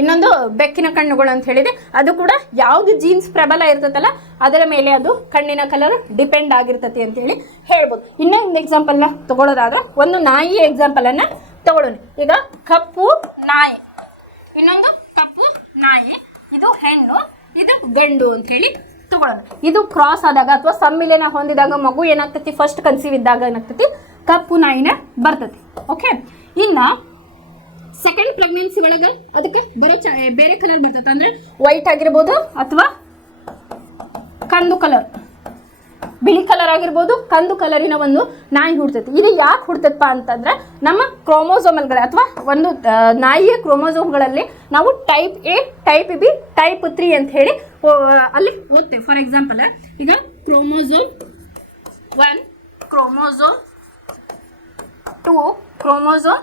ಇನ್ನೊಂದು ಬೆಕ್ಕಿನ ಕಣ್ಣುಗಳು ಅಂತ ಹೇಳಿದೆ. ಅದು ಕೂಡ ಯಾವ್ದು ಜೀನ್ಸ್ ಪ್ರಬಲ ಇರ್ತದಲ್ಲ ಅದರ ಮೇಲೆ ಅದು ಕಣ್ಣಿನ ಕಲರ್ ಡಿಪೆಂಡ್ ಆಗಿರ್ತತಿ ಅಂತ ಹೇಳಿ ಹೇಳ್ಬೋದು. ಇನ್ನೊಂದು ಎಕ್ಸಾಂಪಲ್ನ ತಗೊಳ್ಳೋದಾದ್ರೆ ಒಂದು ನಾಯಿಯ ಎಕ್ಸಾಂಪಲ್ ಅನ್ನ ತಗೊಳ್ಳೋಣ. ಈಗ ಕಪ್ಪು ನಾಯಿ, ಇನ್ನೊಂದು ಕಪ್ಪು ನಾಯಿ, ಇದು ಹೆಣ್ಣು, ಇದು ಗಂಡು ಅಂತ ಹೇಳಿ ತಗೊಳ್ಳೋಣ. ಇದು ಕ್ರಾಸ್ ಆದಾಗ ಅಥವಾ ಸಮ್ಮಿಲನ ಹೊಂದಿದಾಗ ಮಗು ಏನಾಗ್ತತಿ, ಫಸ್ಟ್ ಕನ್ಸೀವ್ ಇದ್ದಾಗ ಏನಾಗ್ತತಿ ಕಪ್ಪು ನಾಯಿನ ಬರ್ತತಿ. ಓಕೆ, ಇನ್ನ ಸೆಕೆಂಡ್ ಪ್ರೆಗ್ನೆನ್ಸಿ ಒಳಗೆ ಅದಕ್ಕೆ ಬೇರೆ ಕಲರ್ ಬರ್ತದೆ. ಅಂದ್ರೆ ವೈಟ್ ಆಗಿರ್ಬೋದು ಅಥವಾ ಕಂದು ಕಲರ್, ಬಿಳಿ ಕಲರ್ ಆಗಿರ್ಬೋದು, ಕಂದು ಕಲರಿನ ಒಂದು ನಾಯಿ ಹುಡ್ತೈತಿ. ಇದು ಯಾಕೆ ಹುಡ್ತಪ್ಪ ಅಂತಂದ್ರೆ ನಮ್ಮ ಕ್ರೋಮೋಸೋಮಲ್ಗಳು ಅಥವಾ ಒಂದು ನಾಯಿಯ ಕ್ರೋಮೋಸೋಮ್ಗಳಲ್ಲಿ ನಾವು type A, type B, type 3 ಅಂತ ಹೇಳಿ ಅಲ್ಲಿ ಓದ್ತೇವೆ. ಫಾರ್ ಎಕ್ಸಾಂಪಲ್ ಈಗ ಕ್ರೋಮೋಸೋಮ್ 1, ಕ್ರೋಮೋಸೋಮ್ 2, ಕ್ರೋಮೋಸೋಮ್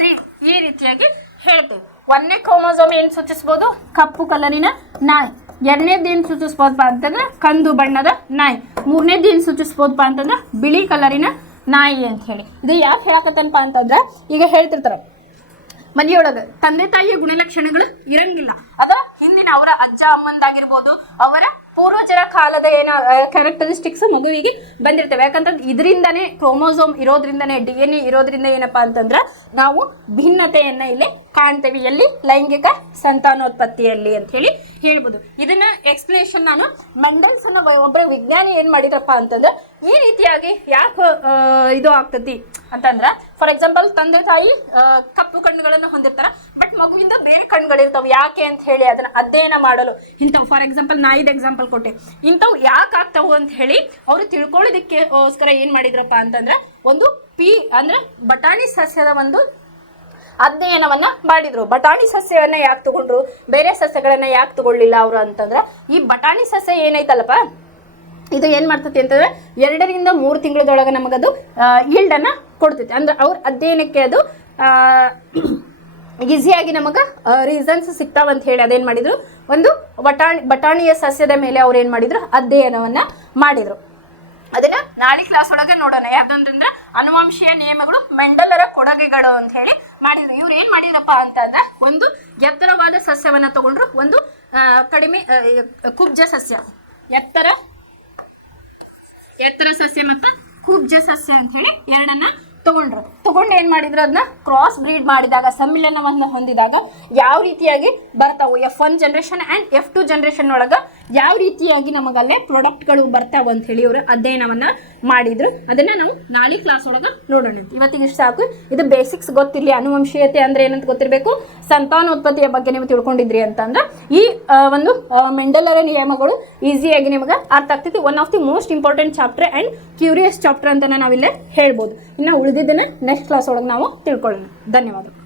3 ಈ ರೀತಿಯಾಗಿ ಹೇಳ್ತೇವೆ. 1ನೇ ಕ್ರೋಮೋಸೋಮ್ ಏನು ಸೂಚಿಸ್ಬೋದು? ಕಪ್ಪು ಕಲರಿನ ನಾಯಿ. 2ನೇದು ಏನು ಸೂಚಿಸ್ಬೋದಪ್ಪ ಅಂತಂದ್ರೆ ಕಂದು ಬಣ್ಣದ ನಾಯಿ. 3ನೇದು ಏನು ಸೂಚಿಸ್ಬೋದಪ್ಪ ಅಂತಂದ್ರೆ ಬಿಳಿ ಕಲರಿನ ನಾಯಿ ಅಂತ ಹೇಳಿ. ಇದು ಯಾಕೆ ಹೇಳಕತ್ತನಪ್ಪ ಅಂತಂದ್ರೆ ಈಗ ಹೇಳ್ತಿರ್ತಾರೆ ಮನೆಯೊಳಗೆ ತಂದೆ ತಾಯಿಯ ಗುಣಲಕ್ಷಣಗಳು ಇರಂಗಿಲ್ಲ. ಅದ ಹಿಂದಿನ ಅವರ ಅಜ್ಜ ಅಮ್ಮಂದಾಗಿರ್ಬೋದು, ಅವರ ಪೂರ್ವಜರ ಕಾಲದ ಏನ ಕ್ಯಾರೆಕ್ಟರಿಸ್ಟಿಕ್ಸ್ ಮಗುವಿಗೆ ಬಂದಿರ್ತವೆ. ಯಾಕಂತಂದ್ರೆ ಇದರಿಂದನೇ ಕ್ರೋಮೋಸೋಮ್ ಇರೋದ್ರಿಂದನೇ DNA ಇರೋದ್ರಿಂದ ಏನಪ್ಪಾ ಅಂತಂದ್ರೆ ನಾವು ಭಿನ್ನತೆಯನ್ನ ಇಲ್ಲಿ ಕಾಣ್ತೇವೆ. ಎಲ್ಲಿ? ಲೈಂಗಿಕ ಸಂತಾನೋತ್ಪತ್ತಿಯಲ್ಲಿ ಅಂತ ಹೇಳಿ ಹೇಳ್ಬೋದು. ಇದನ್ನ ಎಕ್ಸ್ಪ್ಲೇಷನ್ ನಾನು ಮೆಂಡಲ್ಸನ್ನ ಒಬ್ಬರ ವಿಜ್ಞಾನಿ ಏನ್ ಮಾಡಿದ್ರಪ್ಪ ಅಂತಂದ್ರೆ ಈ ರೀತಿಯಾಗಿ ಯಾಕೆ ಇದು ಆಗ್ತತಿ ಅಂತಂದ್ರೆ, ಫಾರ್ ಎಕ್ಸಾಂಪಲ್ ತಂದೆ ತಾಯಿ ಕಪ್ಪು ಕಣ್ಣುಗಳನ್ನು ಹೊಂದಿರ್ತಾರ, ಬಟ್ ಮಗುವಿಂದ ಬೇರೆ ಕಣ್ಗಳಿರ್ತಾವೆ. ಯಾಕೆ ಅಂತ ಹೇಳಿ ಅದನ್ನ ಅಧ್ಯಯನ ಮಾಡಲು ಇಂಥವು, ಫಾರ್ ಎಕ್ಸಾಂಪಲ್ ನಾಯಿದ ಎಕ್ಸಾಂಪಲ್ ಕೊಟ್ಟೆ, ಇಂಥವು ಯಾಕೆ ಆಗ್ತಾವು ಅಂತ ಹೇಳಿ ಅವರು ತಿಳ್ಕೊಳ್ಳೋದಕ್ಕೋಸ್ಕರ ಏನ್ ಮಾಡಿದ್ರಪ್ಪ ಅಂತಂದ್ರೆ ಒಂದು ಅಂದ್ರೆ ಬಟಾಣಿ ಸಸ್ಯದ ಒಂದು ಅಧ್ಯಯನವನ್ನ ಮಾಡಿದ್ರು. ಬಟಾಣಿ ಸಸ್ಯವನ್ನ ಯಾಕೆ ತಗೊಂಡ್ರು, ಬೇರೆ ಸಸ್ಯಗಳನ್ನ ಯಾಕೆ ತಗೊಳ್ಳಿಲ್ಲ ಅವರು ಅಂತಂದ್ರೆ, ಈ ಬಟಾಣಿ ಸಸ್ಯ ಏನೈತಲ್ಲಪ್ಪ ಇದು ಏನ್ ಮಾಡ್ತತಿ ಅಂತಂದ್ರೆ 2 ರಿಂದ 3 ತಿಂಗಳದೊಳಗೆ ನಮಗದು ಈಲ್ಡ್ ಅನ್ನ ಕೊಡ್ತೈತಿ. ಅಂದ್ರೆ ಅವ್ರ ಅಧ್ಯಯನಕ್ಕೆ ಅದು ಈಸಿಯಾಗಿ ನಮಗೆ ರೀಸನ್ಸ್ ಸಿಗ್ತಾವಂತ ಹೇಳಿ ಅದೇನ್ ಮಾಡಿದ್ರು, ಒಂದು ಬಟಾಣಿಯ ಸಸ್ಯದ ಮೇಲೆ ಅವ್ರು ಏನ್ ಮಾಡಿದ್ರು, ಅಧ್ಯಯನವನ್ನ ಮಾಡಿದ್ರು. ಅದನ್ನ ನಾಳೆ ಕ್ಲಾಸ್ ಒಳಗೆ ನೋಡೋಣ. ಯಾವ್ದಂದ್ರೆ ಅನುವಂಶೀಯ ನಿಯಮಗಳು, ಮೆಂಡಲರ ಕೊಡುಗೆಗಳು ಅಂತ ಹೇಳಿ ಮಾಡಿದ್ರು. ಇವ್ರು ಏನ್ ಮಾಡಿದ್ರಪ್ಪ ಅಂತಂದ್ರೆ ಒಂದು ಎತ್ತರವಾದ ಸಸ್ಯವನ್ನ ತಗೊಂಡ್ರು, ಒಂದು ಕಡಿಮೆ ಕುಬ್ಜ ಸಸ್ಯ, ಎತ್ತರ ಸಸ್ಯ ಮತ್ತು ಕುಬ್ಜ ಸಸ್ಯ ಅಂತ ಹೇಳಿ ಎರಡನ್ನ ತಗೊಂಡು ಏನ್ ಮಾಡಿದ್ರು, ಅದನ್ನ ಕ್ರಾಸ್ ಬ್ರೀಡ್ ಮಾಡಿದಾಗ, ಸಮ್ಮಿಲನವನ್ನು ಹೊಂದಿದಾಗ ಯಾವ ರೀತಿಯಾಗಿ ಬರ್ತಾವು, F1 generation and F2 generation ಒಳಗ ಯಾವ ರೀತಿಯಾಗಿ ನಮಗಲ್ಲೇ ಪ್ರಾಡಕ್ಟ್ಗಳು ಬರ್ತಾವ ಅಂತ ಹೇಳಿ ಇವರು ಅಧ್ಯಯನವನ್ನ ಮಾಡಿದ್ರು. ಅದನ್ನ ನಾವು ನಾಳೆ ಕ್ಲಾಸ್ ಒಳಗ ನೋಡೋಣ. ಇವತ್ತಿಗೆ ಇಷ್ಟು ಸಾಕು. ಇದು ಬೇಸಿಕ್ಸ್ ಗೊತ್ತಿರಲಿ. ಅನುವಂಶೀಯತೆ ಅಂದ್ರೆ ಏನಂತ ಗೊತ್ತಿರಬೇಕು, ಸಂತಾನೋತ್ಪತ್ತಿಯ ಬಗ್ಗೆ ನೀವು ತಿಳ್ಕೊಂಡಿದ್ರಿ ಅಂತಂದ್ರೆ ಈ ಒಂದು ಮೆಂಡಲರ ನಿಯಮಗಳು ಈಸಿಯಾಗಿ ನಿಮಗೆ ಅರ್ಥ ಆಗ್ತೈತಿ. One of the most important chapter and curious chapter ಅಂತ ನಾವಿಲ್ಲೇ ಹೇಳ್ಬೋದು. ಇನ್ನು ಉಳಿದಿದ್ದನ್ನ ನೆಕ್ಸ್ಟ್ ಕ್ಲಾಸ್ ಒಳಗೆ ನಾವು ತಿಳ್ಕೊಳ್ಳೋಣ. ಧನ್ಯವಾದಗಳು.